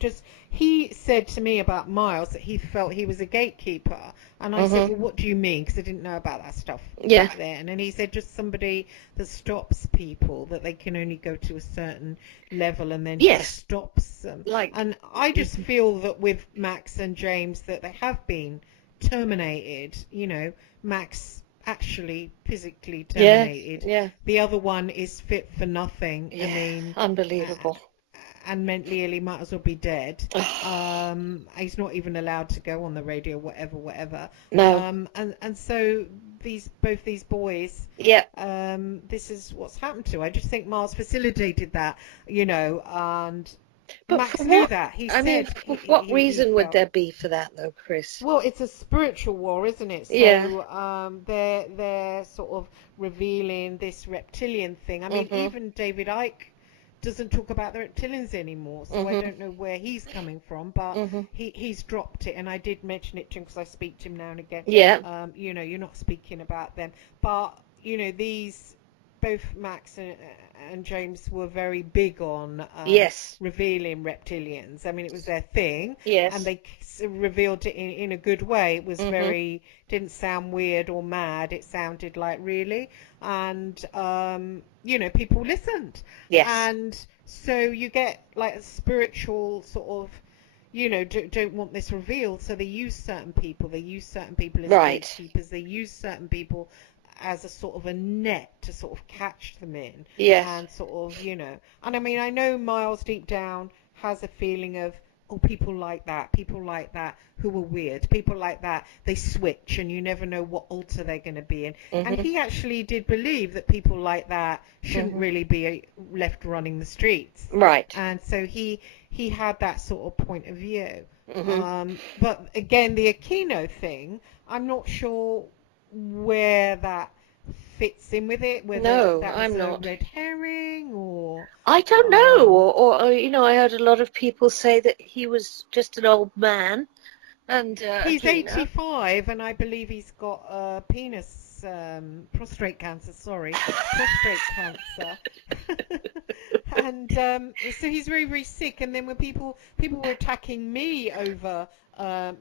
he said to me about Miles that he felt he was a gatekeeper. And I said, well, what do you mean? Because I didn't know about that stuff back then. And he said, just somebody that stops people, that they can only go to a certain level, and then just stops them. And I just feel that with Max and James that they have been terminated. You know, Max actually physically terminated. The other one is fit for nothing. I mean, unbelievable. And mentally ill, he might as well be dead. He's not even allowed to go on the radio, whatever. No. And so both these boys, this is what's happened to. I just think Miles facilitated that, you know, and but Max knew that. He said, what reason would there be for that, though, Chris? Well, it's a spiritual war, isn't it? So they're sort of revealing this reptilian thing. I mean, even David Icke doesn't talk about the reptilians anymore, so I don't know where he's coming from, but he's dropped it, and I did mention it to him because I speak to him now and again. You know, you're not speaking about them, but you know, both Max and James were very big on revealing reptilians. I mean, it was their thing, and they revealed it in a good way. It was didn't sound weird or mad. It sounded like really, and you know, people listened. And so you get like a spiritual sort of, you know, don't want this revealed, so they use certain people. They use certain people as gatekeepers. They use certain people as a sort of a net to sort of catch them in. And sort of, you know, and I mean, I know Miles deep down has a feeling of, oh, people like that who are weird, people like that, they switch and you never know what altar they're going to be in. And he actually did believe that people like that shouldn't really be left running the streets. And so he had that sort of point of view. But again, the Aquino thing, I'm not sure where that fits in with it, whether that was a red herring or I don't know, or you know, I heard a lot of people say that he was just an old man, and he's Aquino. 85, and I believe he's got prostate cancer, prostate cancer. And so he's very, very sick. And then when people were attacking me over I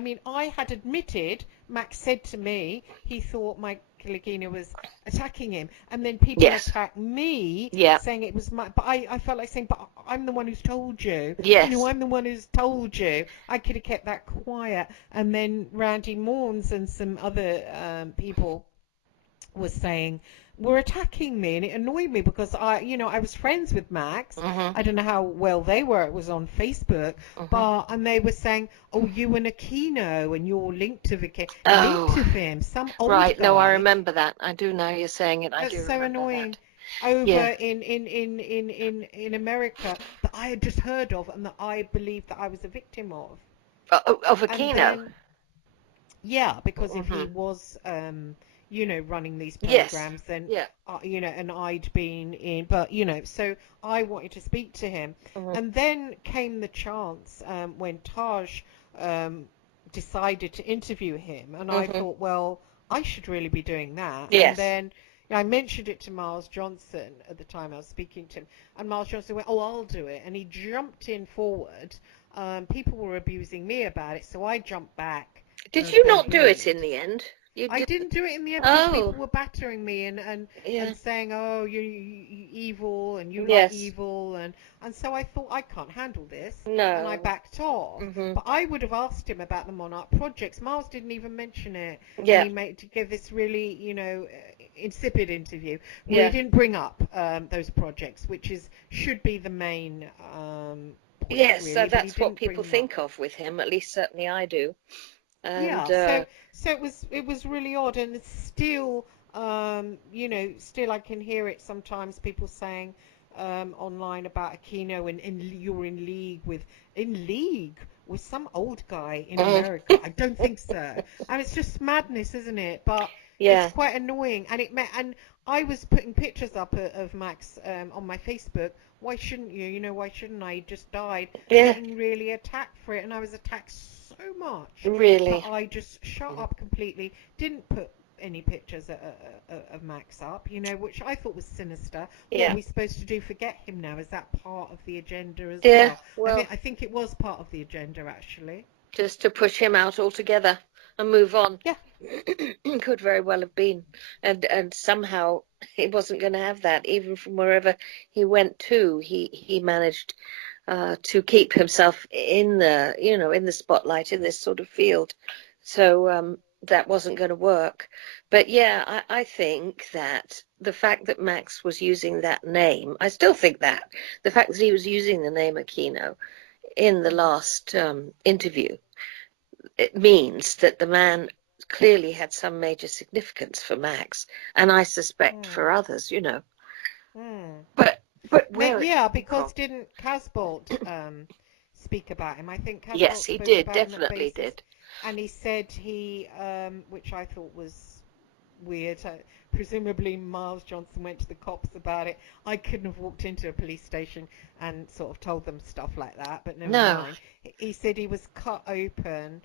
mean, I had admitted, Max said to me, he thought Mike Aquino was attacking him, and then people attacked me, saying it was but I felt like saying, but I'm the one who's told you. You know, I'm the one who's told you. I could have kept that quiet. And then Randy Morns and some other people were saying, were attacking me, and it annoyed me because I was friends with Max. I don't know how well they were. It was on Facebook, and they were saying, "Oh, you and Aquino, and you're linked to linked to him." Some old guy. No, I remember that. I do now you're saying it. That's so annoying. That. Over in America, that I had just heard of, and that I believed that I was a victim of. Of Aquino. Because if he was you know, running these programs, then you know, and I'd been in, but you know, so I wanted to speak to him. And then came the chance when Taj decided to interview him, and I thought, well, I should really be doing that. And then I mentioned it to Miles Johnston at the time I was speaking to him, and Miles Johnston went, oh, I'll do it, and he jumped in forward, people were abusing me about it, so I jumped back. Did you not do it thankfully. in the end? I didn't do it in the end because people Oh, were battering me yeah. and saying, "Oh, you evil and you like Yes. evil," and so I thought I can't handle this, and I No. backed off. Mhm. But I would have asked him about the Monarch projects. Miles didn't even mention it, and Yeah. he made to give this really, insipid interview where Yeah. he didn't bring up those projects, which should be the main point, Yes, really. so But he that's what didn't bring people them up. think of with him. At least certainly I do. And Yeah, so it was really odd, and it's still still I can hear it sometimes, people saying online about Aquino, and you're in league with some old guy in America. I don't think so, and it's just madness, isn't it? But it's yeah, quite annoying, and I was putting pictures up of Max on my Facebook. Why shouldn't you? Why shouldn't I? He just died, yeah, getting really attacked for it, and I was attacked so much. But really, I just shut up completely, didn't put any pictures of Max up, which I thought was sinister. What are yeah, we supposed to do? Forget him now? Is that part of the agenda as yeah. well? Well, I think it was part of the agenda, actually. just to push him out altogether and move on. Yeah. Could very well have been, and somehow he wasn't going to have that. Even from wherever he went to, he managed to keep himself in the in the spotlight in this sort of field. So that wasn't going to work. But yeah, I think that the fact that Max was using that name, I still think that the fact that he was using the name Aquino in the last interview, it means that the man clearly had some major significance for Max, and I suspect Mm. for others, Mm. But where it Yeah, came because from? didn't Casbolt speak about him? I think Yes, Casbolt he spoke did, about him at definitely basis, did. and he said which I thought was weird. Presumably, Miles Johnston went to the cops about it. I couldn't have walked into a police station and sort of told them stuff like that, but never No. mind. He said he was cut open.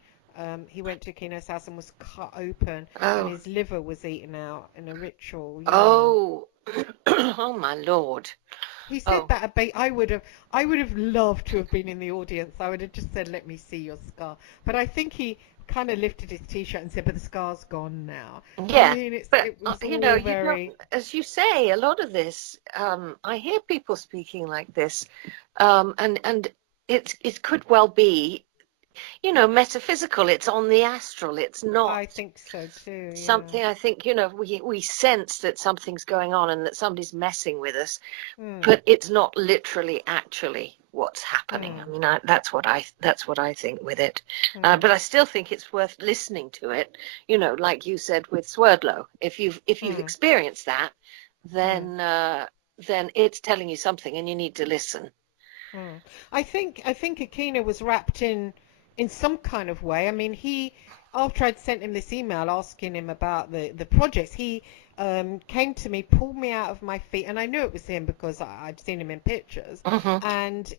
He went to Kino's house and was cut open, and Oh, his liver was eaten out in a ritual. Yeah. oh, oh my Lord. He said Oh, that at I would have loved to have been in the audience. I would have just said, "Let me see your scar." But I think he kind of lifted his t-shirt and said, "But the scar's gone now." I yeah. mean, But it was you know, all you don't, very. as you say, a lot of this, I hear people speaking like this, and it could well be, metaphysical. It's on the astral. It's not I think so too. Yeah. something. I think, we sense that something's going on and that somebody's messing with us, Hmm. but it's not literally actually what's happening. I Hmm. mean, that's what I think with it. Hmm. But I still think it's worth listening to it. Like you said with Sverdlow, if you've Hmm. experienced that, Hmm. then it's telling you something, and you need to listen. Hmm. I think Akina was wrapped in some kind of way. I mean, after I'd sent him this email asking him about the projects, he came to me, pulled me out of my feet, and I knew it was him because I'd seen him in pictures. Hmm. And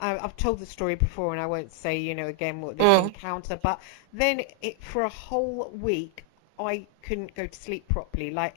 I've told the story before, and I won't say again what this Mm. encounter. But then for a whole week, I couldn't go to sleep properly. Like,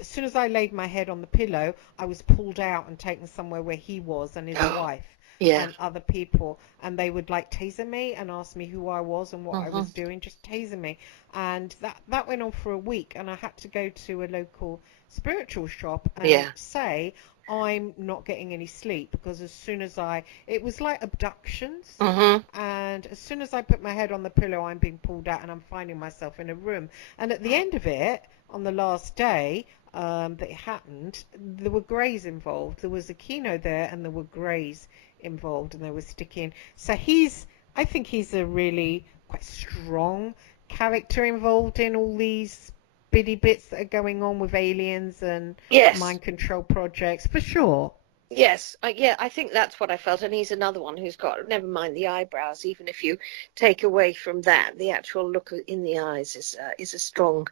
as soon as I laid my head on the pillow, I was pulled out and taken somewhere where he was and his Oh, wife yeah. and other people, and they would like taser me and ask me who I was and what I Hmm. was doing, just taser me. And that went on for a week, and I had to go to a local spiritual shop and Yeah. say I'm not getting any sleep, because as soon as it was like abductions, Hmm. and as soon as I put my head on the pillow, I'm being pulled out and I'm finding myself in a room. And at the end of it, on the last day that it happened, there were greys involved. There was Aquino there, and there were greys involved, and they were sticking. So I think he's a really quite strong character involved in all these bitty bits that are going on with aliens and Yes. mind control projects, for sure. Yes, yeah, I think that's what I felt, and he's another one who's got, never mind the eyebrows, even if you take away from that, the actual look in the eyes is a strong,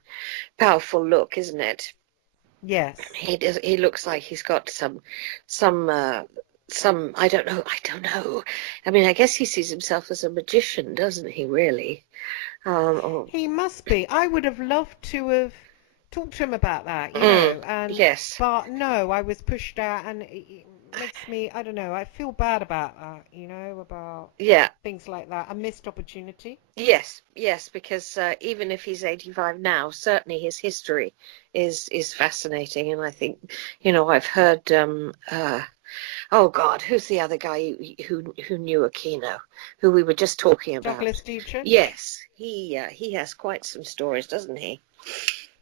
powerful look, isn't it? Yes. He looks like he's got some, I don't know, I mean, I guess he sees himself as a magician, doesn't he, really? Or, He must be. I would have loved to have talked to him about that, mm, and yes, but no, I was pushed out, and makes me, I don't know, I feel bad about that, about Yeah. things like that. A missed opportunity. Yes, because even if he's 85 now, certainly his history is fascinating, and I think, I've heard oh God, who's the other guy who knew Aquino, who we were just talking about? Douglas Dietrich. Yes, he has quite some stories, doesn't he?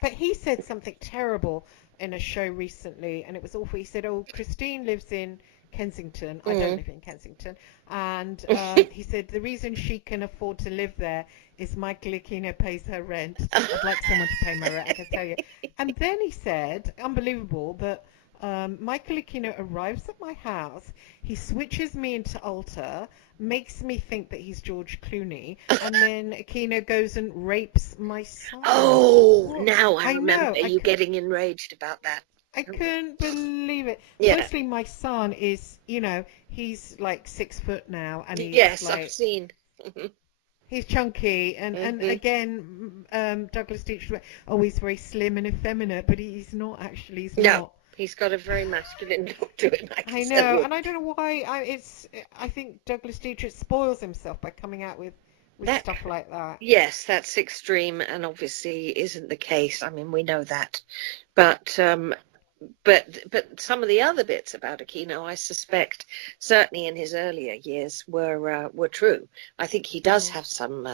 But he said something terrible in a show recently, and it was awful. He said, "Oh, Christine lives in Kensington. I don't live in Kensington." And he said the reason she can afford to live there is Michael Aquino pays her rent. I'd like someone to pay my rent, I can tell you. And then he said, unbelievable, that Michael Aquino arrives at my house, he switches me into altar, makes me think that he's George Clooney, and then Aquino goes and rapes my son. Oh, What? now I I remember know, you getting enraged about that. I couldn't believe it. Yeah. Firstly, my son is, he's like 6 foot now, and he's Yes, like, I've seen. he's chunky, and again, Douglas Dietrich, he's very slim and effeminate, but he's not actually. He's No, not. he's got a very masculine look to him. I I can know, tell you. and I don't know why. I think Douglas Dietrich spoils himself by coming out with stuff like that. Yes, that's extreme, and obviously isn't the case. I mean, we know that, but some of the other bits about Aquino, I suspect, certainly in his earlier years, were true. I think he does have some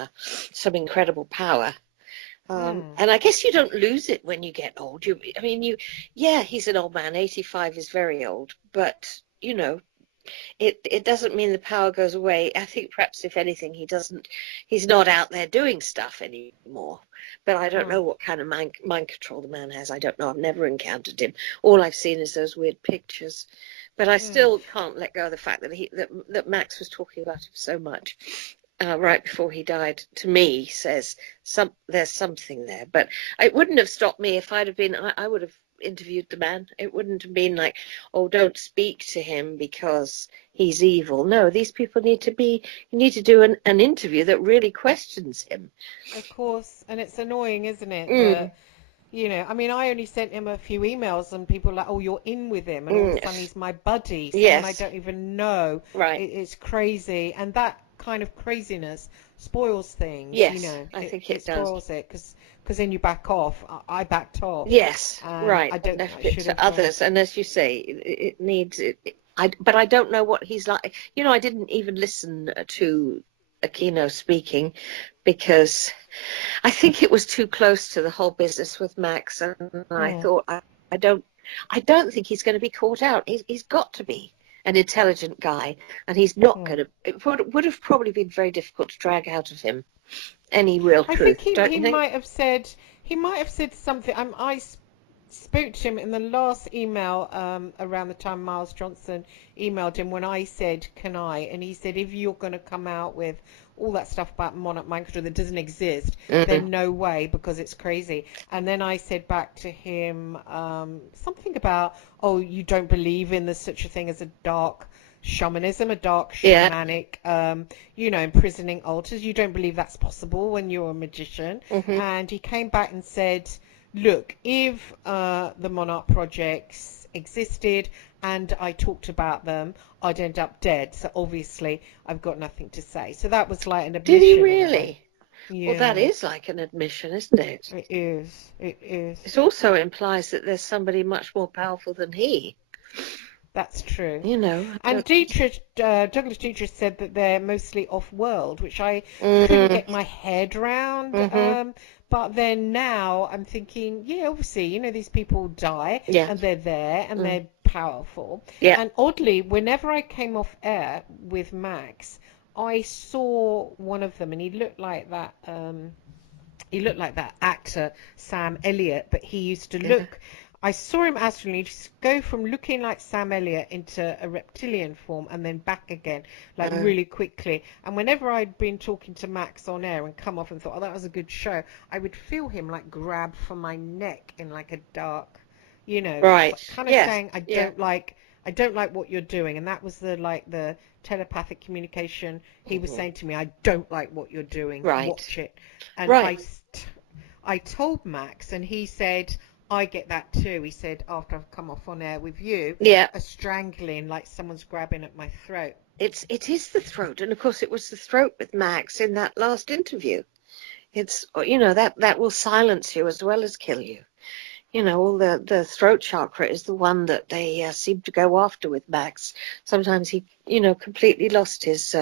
incredible power. And I guess you don't lose it when you get old. He's an old man. 85 is very old, but it doesn't mean the power goes away. I think perhaps if anything, he's not out there doing stuff anymore. But I don't know what kind of mind control the man has. I don't know. I've never encountered him. All I've seen is those weird pictures. But I still can't let go of the fact that Max was talking about him so much. Right before he died, to me, says there's something there. But it wouldn't have stopped me if I'd have been. I would have interviewed the man. It wouldn't have been like, oh, don't speak to him because he's evil. No, these people need to do an interview that really questions him. Of course, and it's annoying, isn't it? That, I only sent him a few emails, and people are like, oh, you're in with him, and all of a sudden he's my buddy, someone I don't even know. Right. It's crazy, and that kind of craziness spoils things. Yes, I think it does. Spoils it, because then you back off. I backed off. Yes, right. I don't left think I it should to have others, and as you say, it needs it. But I don't know what he's like. I didn't even listen to Aquino speaking because I think it was too close to the whole business with Max, and I thought I don't think he's going to be caught out. He's got to be an intelligent guy, and he's not going to. It would have probably been very difficult to drag out of him any real truth. I think he might have said something. I spoke to him in the last email around the time Miles Johnston emailed him when I said, can I? And he said, if you're going to come out with all that stuff about monarch mind control that doesn't exist, then no way, because it's crazy. And then I said back to him something about, oh, you don't believe in there's such a thing as a dark shamanism, a dark shamanic, imprisoning altars. You don't believe that's possible when you're a magician. And he came back and said, look, if the Monarch projects existed and I talked about them, I'd end up dead. So obviously I've got nothing to say. So that was like an admission. Did he really? Yeah. Well, that is like an admission, isn't it? It is. It is. It also implies that there's somebody much more powerful than he. That's true. And Douglas Dietrich said that they're mostly off-world, which I couldn't get my head around. But then now I'm thinking, obviously, these people die, and they're there, and they're powerful. And oddly, whenever I came off air with Max, I saw one of them, and he looked like that. He looked like that actor Sam Elliott, but he used to look. I saw him astrally just go from looking like Sam Elliott into a reptilian form and then back again, like really quickly. And whenever I'd been talking to Max on air and come off and thought, oh, that was a good show, I would feel him like grab from my neck in like a dark, right, kind of saying, I don't like what you're doing. And that was the telepathic communication. He was saying to me, I don't like what you're doing. Watch it. And I told Max, and he said, I get that too. He said after I've come off on air with you, Yeah. a strangling, like someone's grabbing at my throat. It is the throat, and of course it was the throat with Max in that last interview. It's, that will silence you as well as kill you. All the throat chakra is the one that they seem to go after with Max. Sometimes he, completely lost his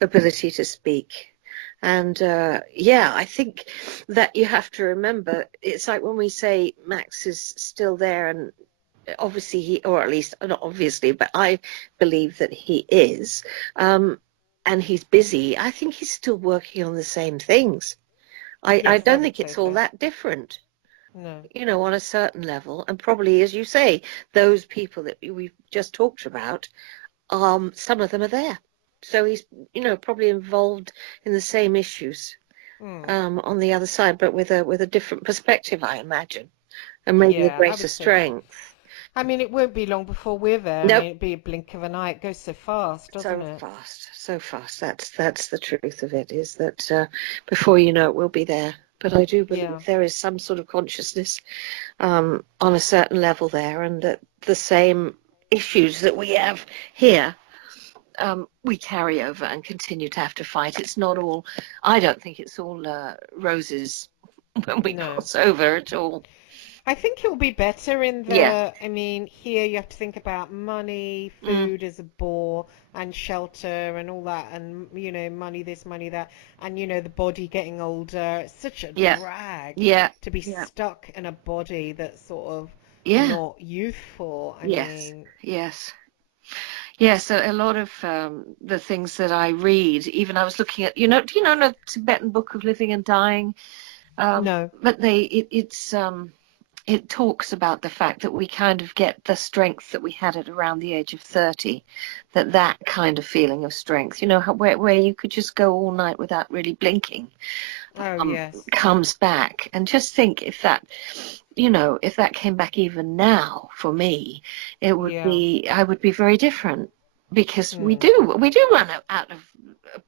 ability to speak. And I think that you have to remember, it's like when we say Max is still there, and obviously or at least not obviously, but I believe that he is, and he's busy. I think he's still working on the same things. I Yes, I don't would think say it's all so. that different, No. on a certain level. And probably, as you say, those people that we've just talked about, some of them are there. So he's, probably involved in the same issues on the other side, but with a different perspective, I imagine, and maybe a Yeah, I greater would say so. strength. I mean, it won't be long before we're there. I Nope. mean, it'd be a blink of an eye. It goes so fast, doesn't it? So fast. That's the truth of it, is that before you know it, we'll be there. But I do believe there is some sort of consciousness on a certain level there, and that the same issues that we have here, we carry over and continue to have to fight. It's not all, I don't think it's all roses when we cross over at all. I think it'll be better in the, I mean, here you have to think about money, food is a bore, and shelter and all that, and, money this, money that, and, the body getting older. It's such a drag to be stuck in a body that's sort of not youthful. I mean... Yes, so a lot of the things that I read, even I was looking at, do you know the Tibetan Book of Living and Dying? No. But it talks about the fact that we kind of get the strength that we had at around the age of 30, that kind of feeling of strength, where you could just go all night without really blinking, comes back. And just think if that, if that came back even now for me, it would be, I would be very different, because we do run out of a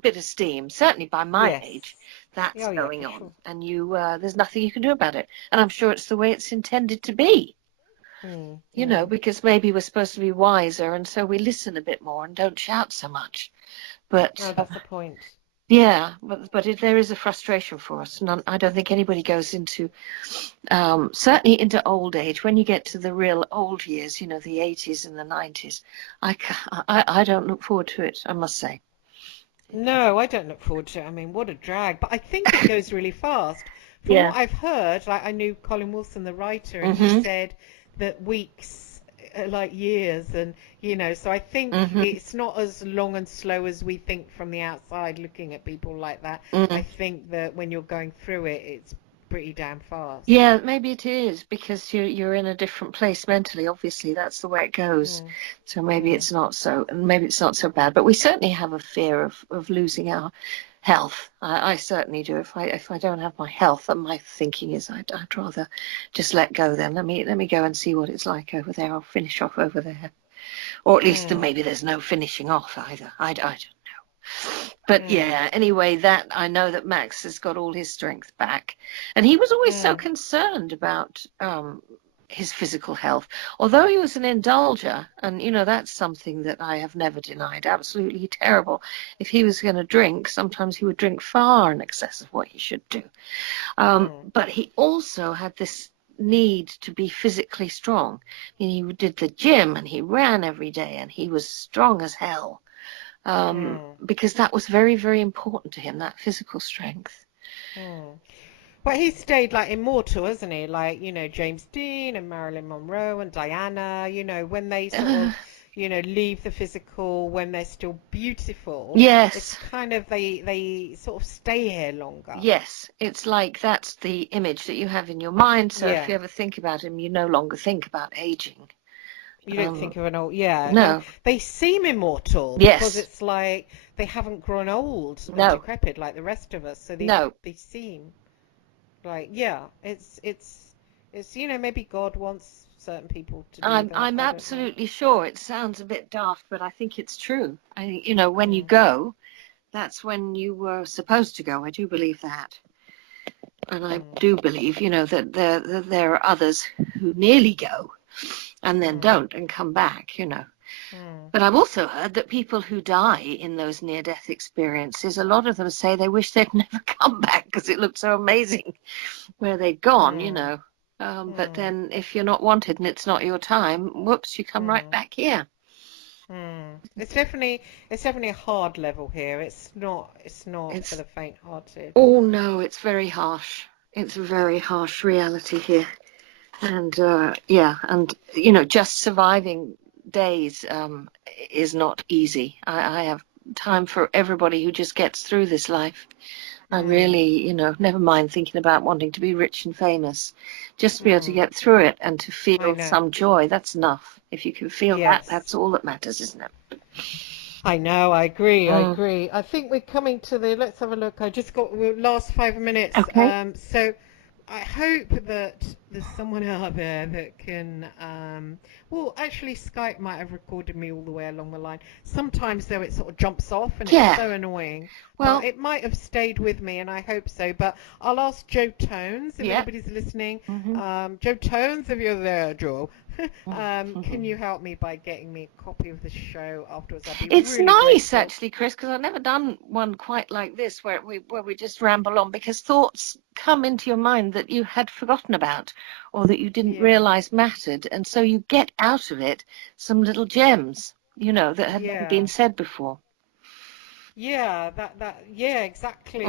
bit of steam, certainly by my age. That's going on, and there's nothing you can do about it. And I'm sure it's the way it's intended to be, because maybe we're supposed to be wiser, and so we listen a bit more and don't shout so much. But that's the point. Yeah, but there is a frustration for us, and I don't think anybody goes into, certainly into old age. When you get to the real old years, the 80s and the 90s, I don't look forward to it, I must say. No, I don't look forward to it. I mean, what a drag. But I think it goes really fast. From what I've heard, like I knew Colin Wilson, the writer, and he said that weeks are like years, and so I think it's not as long and slow as we think from the outside looking at people like that. I think that when you're going through it, it's pretty damn fast. Yeah, maybe it is, because you're in a different place mentally. Obviously, that's the way it goes. So maybe it's not so bad. But we certainly have a fear of losing our health. I certainly do. If I don't have my health, and my thinking is I'd rather just let go. Then let me go and see what it's like over there. I'll finish off over there, or at least maybe there's no finishing off either. I don't know. But anyway, that I know that Max has got all his strength back, and he was always so concerned about his physical health, although he was an indulger, and that's something that I have never denied. Absolutely terrible. If he was going to drink, sometimes he would drink far in excess of what he should do. But he also had this need to be physically strong. I mean, he did the gym and he ran every day, and he was strong as hell. Because that was very, very important to him, that physical strength. But he stayed like immortal, hasn't he? Like, James Dean and Marilyn Monroe and Diana, when they sort of, leave the physical, when they're still beautiful. Yes. It's kind of, they sort of stay here longer. Yes. It's like that's the image that you have in your mind. So if you ever think about him, you no longer think about aging. You don't think of an old, no. And they seem immortal because it's like they haven't grown old and decrepit like the rest of us. So they seem like, it's maybe God wants certain people to do that. I'm absolutely sure. It sounds a bit daft, but I think it's true. When you go, that's when you were supposed to go. I do believe that. And I do believe, that there are others who nearly go and then don't and come back, But I've also heard that people who die in those near-death experiences, a lot of them say they wish they'd never come back because it looked so amazing where they'd gone, But then if you're not wanted and it's not your time, whoops, you come right back here. It's definitely a hard level here. It's not for the faint-hearted. Oh no, it's very harsh. It's a very harsh reality here. And just surviving days is not easy. I have time for everybody who just gets through this life. I really, never mind thinking about wanting to be rich and famous. Just to be able to get through it and to feel some joy, that's enough. If you can feel that, that's all that matters, isn't it? I know, I agree. I think we're coming to let's have a look. I just got the last 5 minutes. Okay. So I hope that there's someone out there that can, actually Skype might have recorded me all the way along the line. Sometimes though it sort of jumps off and it's so annoying. Well, it might have stayed with me and I hope so, but I'll ask Joe Tones if anybody's listening. Joe Tones, if you're there, Joe. Can you help me by getting me a copy of the show afterwards? It's really nice grateful. actually, Chris, because I've never done one quite like this where we just ramble on, because thoughts come into your mind that you had forgotten about or that you didn't realize mattered, and so you get out of it some little gems, that had never been said before. Yeah, exactly.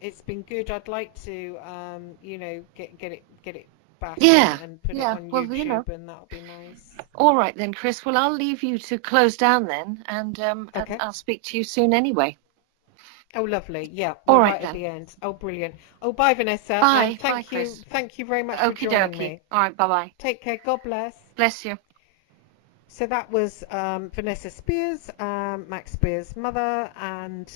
It's been good. I'd like to, get it back and put it on YouTube, and that'll be nice. All right then, Chris. Well, I'll leave you to close down then, and I'll speak to you soon anyway. Oh, lovely. Yeah. All right right then. At the end. Oh, brilliant. Oh, bye, Vanessa. Bye. Thank you. Chris. Thank you very much for joining me. All right. Bye-bye. Take care. God bless. Bless you. So that was Vanessa Spiers, Max Spiers' mother, and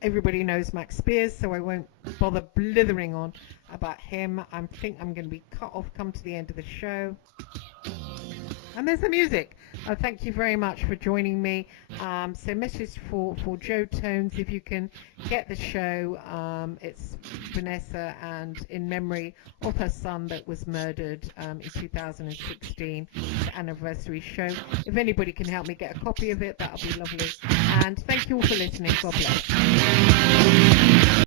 everybody knows Max Spiers, so I won't bother blithering on about him. I think I'm going to be cut off come to the end of the show. And there's the music. Thank you very much for joining me. So message for Joe Tones, if you can get the show. It's Vanessa, and in memory of her son that was murdered in 2016. It's the anniversary show. If anybody can help me get a copy of it, that'll be lovely. And thank you all for listening. God bless.